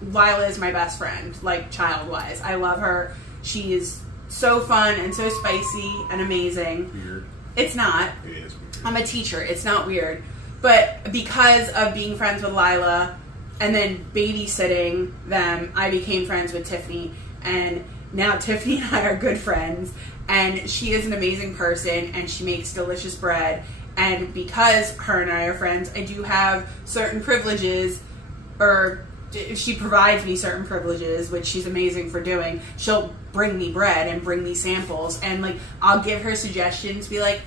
Lila is my best friend, like, child-wise. I love her. She is so fun and so spicy and amazing. Weird. It's not. It is weird. I'm a teacher. It's not weird. But because of being friends with Lila and then babysitting them, I became friends with Tiffany, and now Tiffany and I are good friends, and she is an amazing person, and she makes delicious bread, and because her and I are friends, I do have certain privileges, or she provides me certain privileges, which she's amazing for doing. She'll bring me bread and bring me samples, and like, I'll give her suggestions, be like,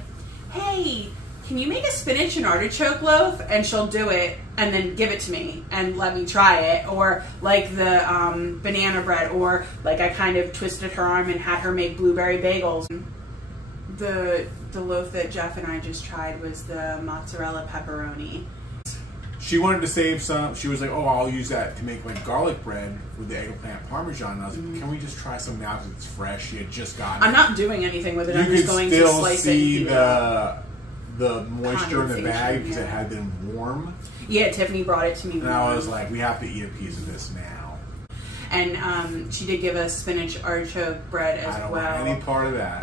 hey, can you make a spinach and artichoke loaf? And she'll do it and then give it to me and let me try it. Or like the banana bread, or like I kind of twisted her arm and had her make blueberry bagels. The loaf that Jeff and I just tried was the mozzarella pepperoni. She wanted to save some. She was like, oh, I'll use that to make like garlic bread with the eggplant parmesan. And I was like, can we just try some now because it's fresh? She had just gotten it. I'm not doing anything with it. I'm just going to slice it. You could still see the moisture in the bag because it had been warm. Yeah, Tiffany brought it to me. And I was like, we have to eat a piece of this now. And she did give us spinach artichoke bread as well. I don't want any part of that.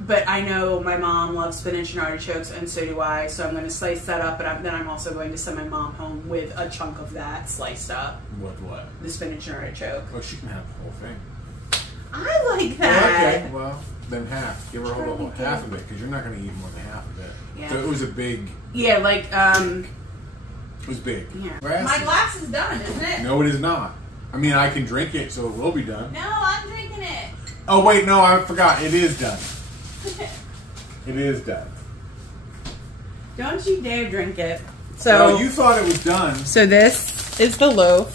But I know my mom loves spinach and artichokes, and so do I. So I'm going to slice that up, and then I'm also going to send my mom home with a chunk of that sliced up. With what? The spinach and artichoke. Oh, she can have the whole thing. I like that. Oh, okay, well, then half. Give her whole half of it, because you're not going to eat more than half of it. Yeah. So it was a big... Yeah, like... It was big. Yeah. My glass is done, isn't it? No, it is not. I mean, I can drink it, so it will be done. No, I'm drinking it. Oh, wait, no, I forgot. It is done. It is done. Don't you dare drink it. So you thought it was done. So this is the loaf.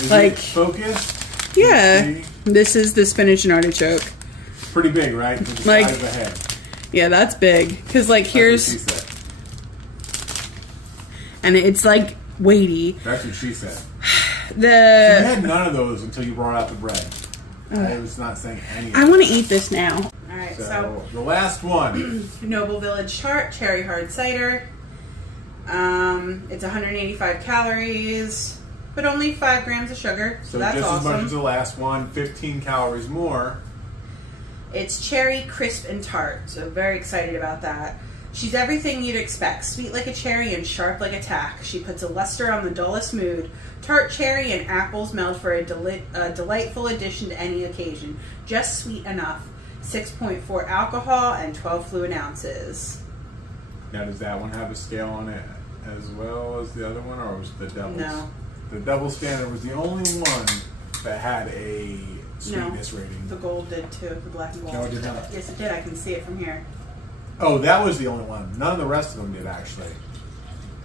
Is it focused? Yeah. This is the spinach and artichoke. Pretty big, right? The like, size of the head. Yeah, that's big. Because, like, here's... That's what she said. And it's, like, weighty. That's what she said. You had none of those until you brought out the bread. I was not saying anything. I want to eat this now. Alright, so the last one. Noble Village Tart Cherry Hard Cider. It's 185 calories, but only 5 grams of sugar. So that's just awesome. as much as the last one, 15 calories more. It's cherry, crisp, and tart. So very excited about that. She's everything you'd expect. Sweet like a cherry and sharp like a tack. She puts a luster on the dullest mood. Tart cherry and apples meld for a delightful addition to any occasion. Just sweet enough. 6.4 alcohol, and 12 fluid ounces. Now, does that one have a scale on it as well as the other one, or was the double? No. The double standard was the only one that had a sweetness rating. The gold did too. The black and gold. No, it did not. Yes, it did. I can see it from here. Oh, that was the only one. None of the rest of them did, actually.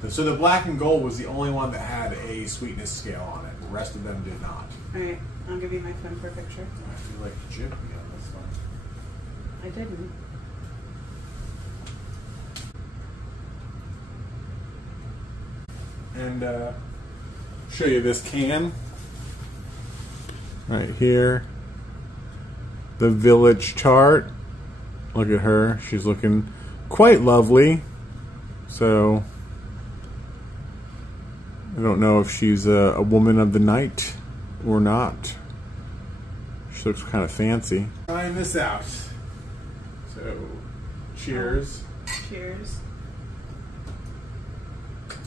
So the black and gold was the only one that had a sweetness scale on it. The rest of them did not. All right, I'll give you my phone for a picture. I feel like you gypped me on this one. I didn't. And show you this can right here. The Village Tart. Look at her. She's looking quite lovely. So I don't know if she's a woman of the night or not. She looks kind of fancy. Trying this out. So, cheers. Cheers.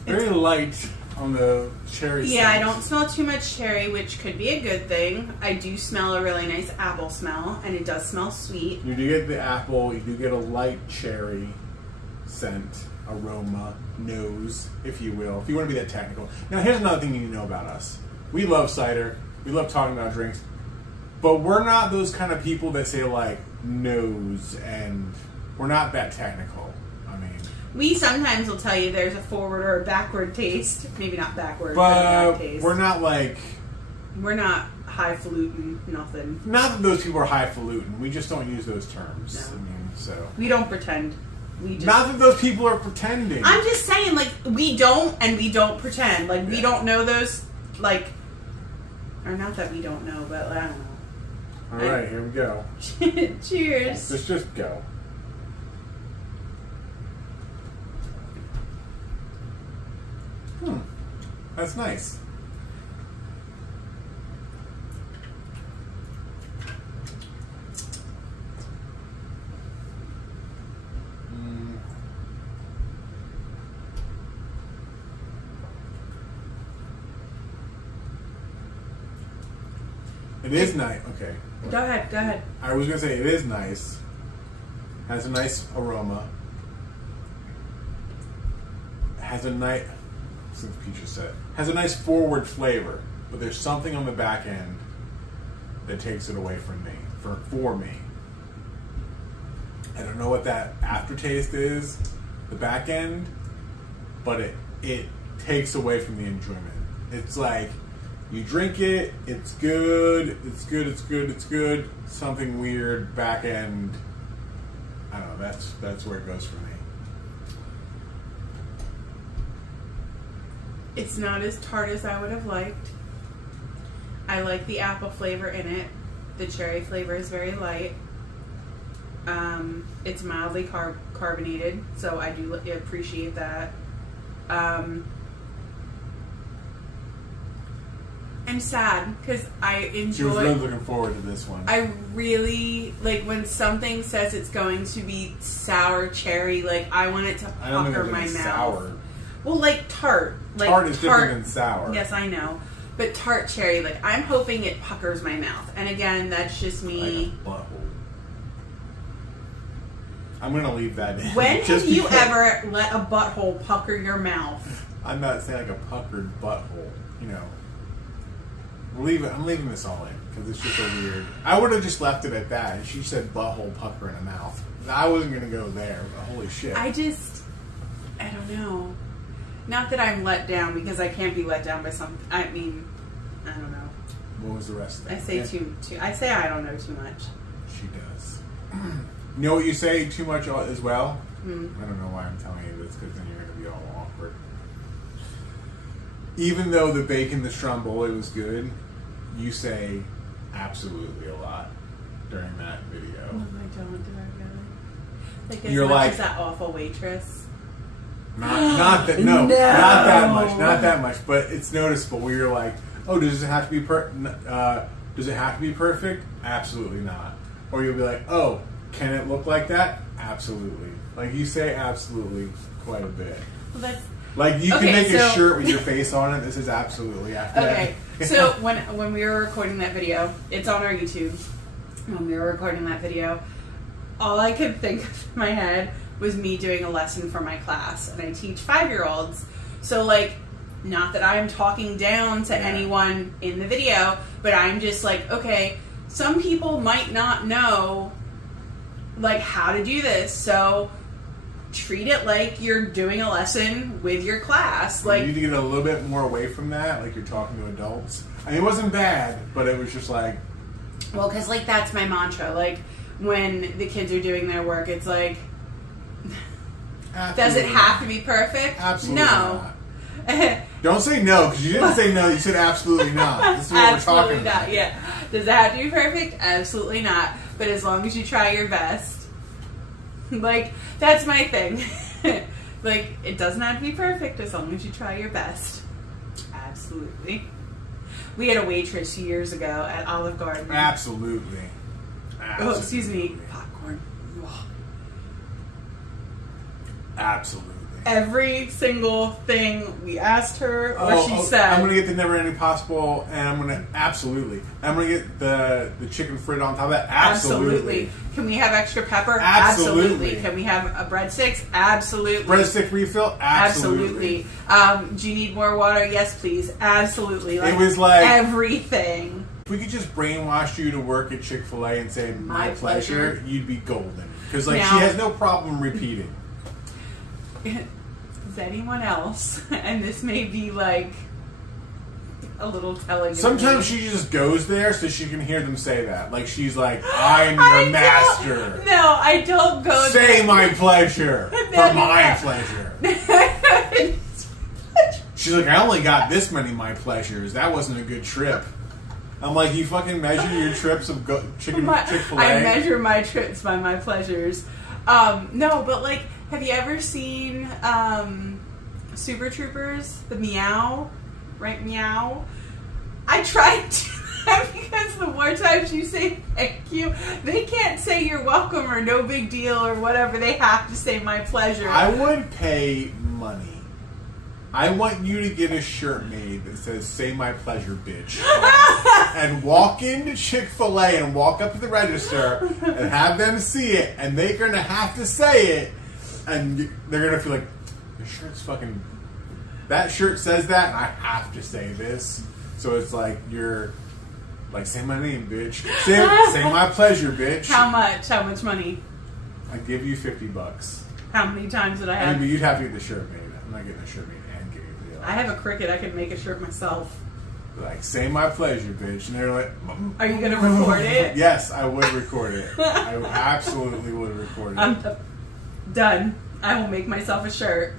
Very light on the cherry Yeah, scent. I don't smell too much cherry, which could be a good thing. I do smell a really nice apple smell, and it does smell sweet. You do get the apple, you do get a light cherry scent, aroma, nose, if you will, if you want to be that technical. Now, here's another thing you need to know about us. We love cider. We love talking about drinks. But we're not those kind of people that say, like, nose, and we're not that technical. I mean... We sometimes will tell you there's a forward or a backward taste. Maybe not backward, but a back taste. We're not, like... We're not highfalutin, nothing. Not that those people are highfalutin. We just don't use those terms. No. I mean, so... We don't pretend. We just... Not that those people are pretending. I'm just saying, like, we don't and we don't pretend. Like, we don't know those, like... Or not that we don't know, but I don't know. All right, here we go. Cheers. Let's just go. That's nice. It is nice. Okay. Go ahead, go ahead. I was going to say it is nice. Has a nice aroma. Has a nice, since Peach just said, has a nice forward flavor, but there's something on the back end that takes it away from me, for me. I don't know what that aftertaste is, the back end, but it takes away from the enjoyment. It's like, you drink it, it's good, it's good, it's good, it's good. Something weird, back end, I don't know, that's where it goes for me. It's not as tart as I would have liked. I like the apple flavor in it. The cherry flavor is very light. It's mildly carbonated, so I do appreciate that. I'm sad because I enjoy. She was really looking forward to this one. I really like when something says it's going to be sour cherry. Like I want it to pucker my mouth. Sour. Well, like tart. Like tart is different than sour. Yes, I know. But tart cherry, like I'm hoping it puckers my mouth. And again, that's just me. Like a butthole. I'm gonna leave that in. When have you ever let a butthole pucker your mouth? I'm not saying like a puckered butthole. You know. I'm leaving this all in because it's just so weird. I would have just left it at that. And she said butthole pucker in a mouth. I wasn't gonna go there. But holy shit! I don't know. Not that I'm let down because I can't be let down by something. I mean, I don't know. What was the rest of that? I say too. I say I don't know too much. She does. You know what you say too much as well? I don't know why I'm telling you this because then you're gonna be all awkward. Even though the bacon, the stromboli was good, you say absolutely a lot during that video. Oh, I don't. Do I really? Like, You're like, as that awful waitress. Not that. No, not that much. Not that much. But it's noticeable where you're like, oh, does it have to be does it have to be perfect? Absolutely not. Or you'll be like, oh, can it look like that? Absolutely. Like you say absolutely quite a bit. Well, that's. Like, you can make a shirt with your face on it. This is absolutely after okay, that. so when we were recording that video, it's on our YouTube. When we were recording that video, all I could think of in my head was me doing a lesson for my class, and I teach 5-year-olds. So, like, not that I'm talking down to anyone in the video, but I'm just like, okay, some people might not know, like, how to do this, so treat it like you're doing a lesson with your class. Like, you need to get a little bit more away from that, like you're talking to adults. I mean, it wasn't bad, but it was just like... Well, because, like, that's my mantra. Like, when the kids are doing their work, it's like, does it have to be perfect? Absolutely no. Not. Don't say no, because you didn't say no, you said absolutely not. This is what we're talking about. Absolutely not, yeah. Does it have to be perfect? Absolutely not. But as long as you try your best. Like, that's my thing. Like, it doesn't have to be perfect as long as you try your best. Absolutely. We had a waitress years ago at Olive Garden. Absolutely. Oh, excuse me. Popcorn. Oh. Absolutely. Every single thing we asked her or she said. I'm going to get the Never Ending Possible, and I'm going to... Absolutely. I'm going to get the chicken frit on top of that. Absolutely. Can we have extra pepper? Absolutely. Can we have a breadsticks? Absolutely. Breadstick refill? Absolutely. Do you need more water? Yes, please. Absolutely. Like, it was like... everything. If we could just brainwash you to work at Chick-fil-A and say, my pleasure, you'd be golden. Because, like, she has no problem repeating. Is anyone else, and this may be like a little telling. Sometimes she just goes there so she can hear them say that. Like, she's like, I'm your master. No, I don't go say there. Say my pleasure for my pleasure. She's like, I only got this many my pleasures. That wasn't a good trip. I'm like, you fucking measure your trips of Chick-fil-A? I measure my trips by my pleasures. No, but like, have you ever seen Super Troopers? The meow? Right, meow? I tried to do that because the more times you say thank you, they can't say you're welcome or no big deal or whatever. They have to say my pleasure. I would pay money. I want you to get a shirt made that says, say my pleasure, bitch. And walk into Chick-fil-A and walk up to the register and have them see it, and they're going to have to say it, and they're going to feel like, your shirt's fucking... That shirt says that, and I have to say this. So it's like, you're... Like, say my name, bitch. Say my pleasure, bitch. How much? How much money? I give you $50. How many times did I have? But you'd have to get the shirt made. I'm not getting a shirt made. I have a Cricut. I can make a shirt myself. Like, say my pleasure, bitch. And they're like... Are you going to record it? Yes, I would record it. I absolutely would record it. I'm done. I will make myself a shirt.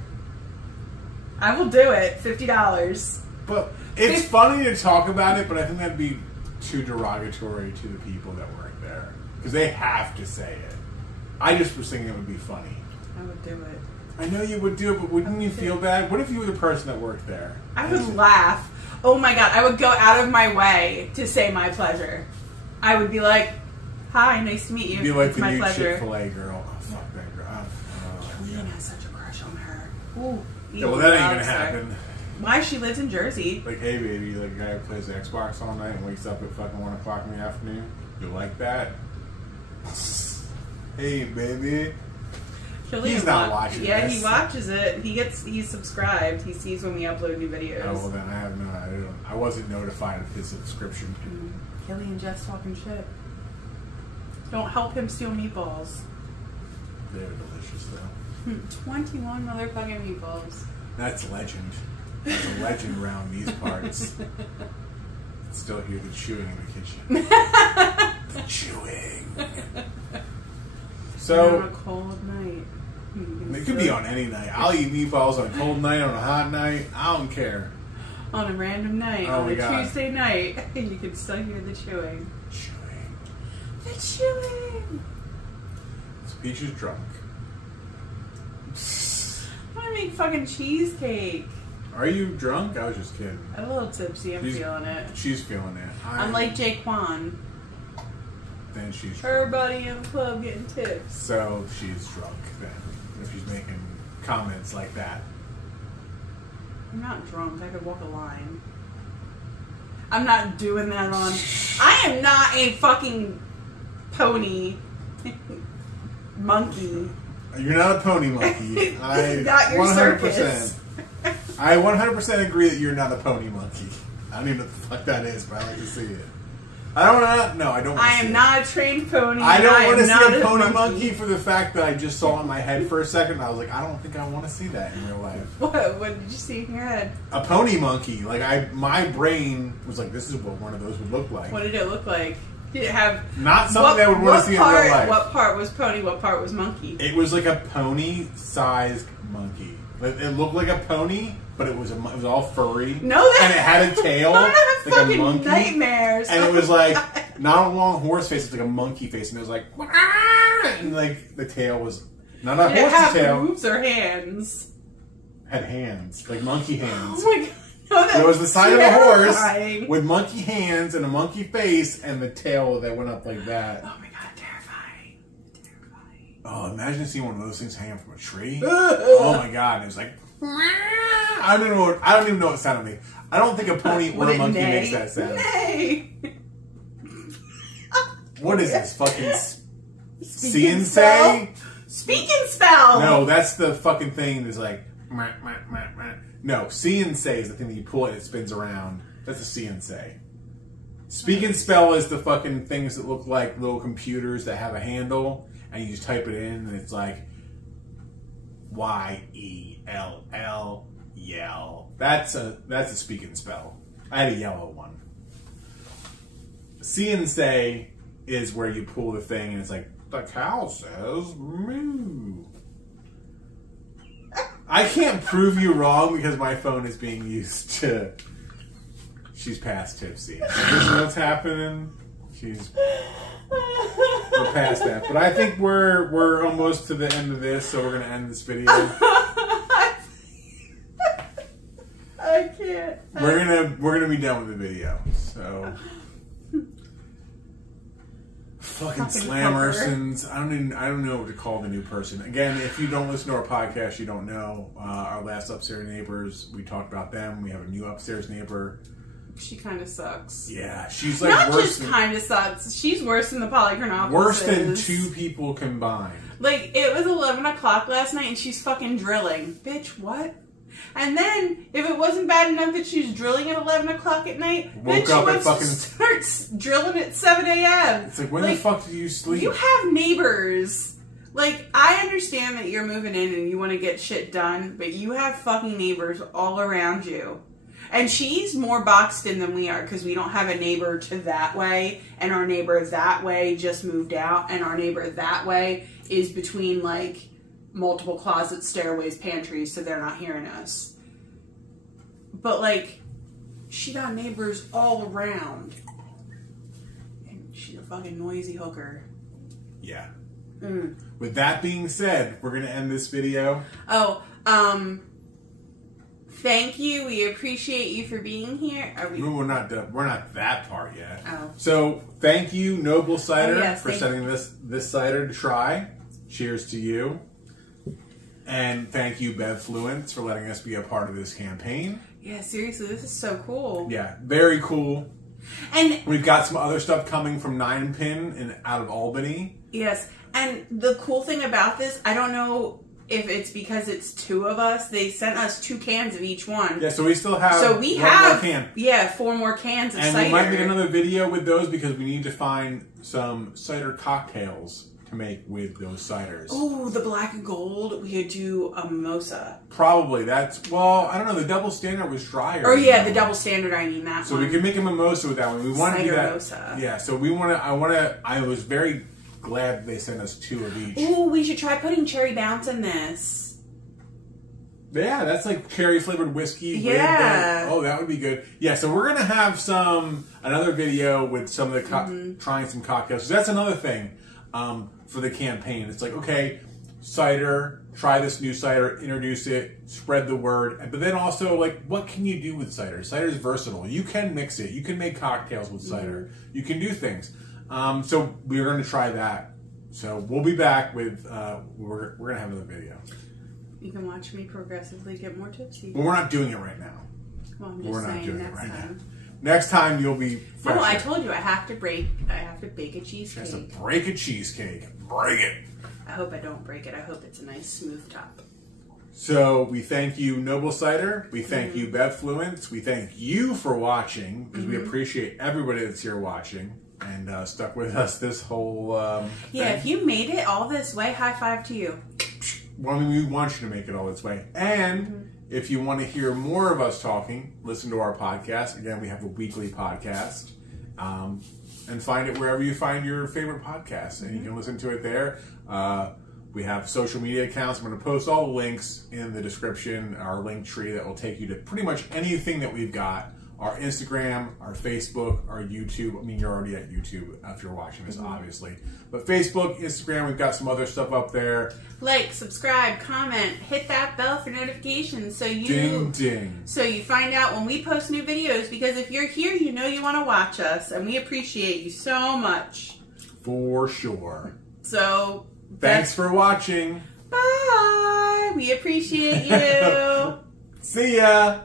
I will do it. $50. But it's funny to talk about it, but I think that'd be too derogatory to the people that work there. Because they have to say it. I just was thinking it would be funny. I would do it. I know you would do it, but wouldn't you feel bad? What if you were the person that worked there? I would laugh. Oh my god, I would go out of my way to say my pleasure. I would be like, hi, nice to meet you. You'd be like it's the my new pleasure. Chick-fil-A girl. Oh, fuck that girl. Jolene has such a crush on her. Ooh, yeah, well, that ain't gonna happen. Why? She lives in Jersey. Like, hey, baby, like a guy who plays Xbox all night and wakes up at fucking 1 o'clock in the afternoon. You like that? Hey, baby. He's not watching Yeah, this. he watches it. He's subscribed. He sees when we upload new videos. Oh, well then I have I wasn't notified of his subscription. Kelly and Jess talking shit. Don't help him steal meatballs. They're delicious, though. 21 motherfucking meatballs. That's legend. That's a legend around these parts. Still hear the chewing in the kitchen. The chewing. So on a cold night. It could be on any night. I'll eat meatballs on a cold night, on a hot night. I don't care. On a random night, on a Tuesday night, you can still hear the chewing. Chewing. The chewing. This peach is drunk. I want to make fucking cheesecake. Are you drunk? I was just kidding. I'm a little tipsy. I'm feeling it. She's feeling it. I'm like Jaquan. Then she's her drunk. buddy in the club getting tips. So she's drunk then. If she's making comments like that. I'm not drunk. I could walk a line. I'm not doing that on... I am not a fucking pony. monkey. You're not a pony monkey. Not your 100%. circus. I 100% agree that you're not a pony monkey. I don't even know what the fuck that is, but I like to see it. I don't want to. No, I don't. I am not a trained pony. I don't want to see a pony monkey monkey for the fact that I just saw it in my head for a second. And I was like, I don't think I want to see that in real life. What did you see in your head? A pony monkey. Like my brain was like, this is what one of those would look like. What did it look like? Did it have not something that I would want to see in real life? What part was pony? What part was monkey? It was like a pony-sized monkey. It looked like a pony, but it was all furry. No, and it had a tail like a monkey. Nightmares. And it was like not a long horse face; it's like a monkey face, and it was like, and like the tail was not a horse's tail. Hooves or hands? Had hands, like monkey hands. Oh my god! No, it was the side of a terrifying. horse with monkey hands and a monkey face, and the tail that went up like that. Oh my god! Terrifying! Terrifying! Oh, imagine seeing one of those things hanging from a tree. Oh my god! And it was like. I don't even know what sound it made. I don't think a pony or a monkey makes that sound. Nay. What is this fucking see and say? Speak and spell. No, that's the fucking thing that's like no, see and say is the thing that you pull it spins around. That's a see and say. Speak and spell is the fucking things that look like little computers that have a handle and you just type it in and it's like Y-E-L-L, yell. That's a speak and spell. I had a yellow one. See and say is where you pull the thing and it's like, the cow says moo. I can't prove you wrong because my phone is being used to... She's past tipsy. So this is what's happening. We're past that, but I think we're almost to the end of this, so we're gonna end this video. I can't. We're gonna be done with the video. So fucking Slammersons. I don't know what to call the new person. Again, if you don't listen to our podcast, you don't know. Our last upstairs neighbors, we talked about them. We have a new upstairs neighbor. She kind of sucks. Yeah, she's like not worse just kind of sucks. She's worse than the polychronopoulos. Worse than two people combined. Like it was 11 o'clock last night, and she's fucking drilling. Bitch, what? And then if it wasn't bad enough that she's drilling at 11 o'clock at night, woke up at fucking starts drilling at 7 a.m. It's like when the fuck do you sleep? You have neighbors. Like, I understand that you're moving in and you want to get shit done, but you have fucking neighbors all around you. And she's more boxed in than we are because we don't have a neighbor to that way, and our neighbor that way just moved out, and our neighbor that way is between like multiple closets, stairways, pantries, so they're not hearing us. But like, she got neighbors all around, and she's a fucking noisy hooker. Yeah. With that being said, we're gonna end this video. Thank you. We appreciate you for being here. We're not that part yet. Oh. So thank you, Noble Cider, for thank sending this cider to try. Cheers to you. And thank you, BevFluence, for letting us be a part of this campaign. Yeah, seriously, this is so cool. Yeah, very cool. And we've got some other stuff coming from 9-Pin and out of Albany. Yes, and the cool thing about this, I don't know if it's because it's two of us. They sent us 2 cans of each one. Yeah, so we still have one more can. Yeah, 4 more cans of cider. And we might make another video with those because we need to find some cider cocktails to make with those ciders. Oh, the black and gold. We could do a mimosa. Probably. Well, I don't know. The double standard was drier. Oh yeah, the double standard. I mean that. So we could make a mimosa with that one. We want to do that. Cider-mosa. Yeah. So I was very glad they sent us 2 of each. Ooh, we should try putting cherry bounce in this. Yeah, that's like cherry flavored whiskey. Yeah. Oh, that would be good. Yeah, so we're gonna have another video with some of the trying some cocktails. So that's another thing for the campaign. It's like, okay, cider, try this new cider, introduce it, spread the word, but then also like, what can you do with cider? Cider is versatile. You can mix it. You can make cocktails with cider. You can do things. So we're going to try that. So we'll be back with, we're going to have another video. You can watch me progressively get more tipsy. But we're not doing it right now. Well, I'm just saying next time. Next time you'll be fresher. No, I told you I have to bake a cheesecake. She has to break a cheesecake. Break it. I hope I don't break it. I hope it's a nice smooth top. So we thank you, Noble Cider. We thank you, BevFluence. We thank you for watching, because we appreciate everybody that's here watching and stuck with us this whole thing. If you made it all this way, high five to you. Well, we want you to make it all this way. And if you want to hear more of us talking, listen to our podcast. Again, we have a weekly podcast. And find it wherever you find your favorite podcasts. And you can listen to it there. We have social media accounts. I'm going to post all the links in the description, our link tree that will take you to pretty much anything that we've got. Our Instagram, our Facebook, our YouTube. I mean, you're already at YouTube if you're watching this, obviously. But Facebook, Instagram, we've got some other stuff up there. Like, subscribe, comment, hit that bell for notifications so you Ding, ding. So you find out when we post new videos. Because if you're here, you know you want to watch us, and we appreciate you so much. For sure. So thanks for watching. Bye. We appreciate you. See ya.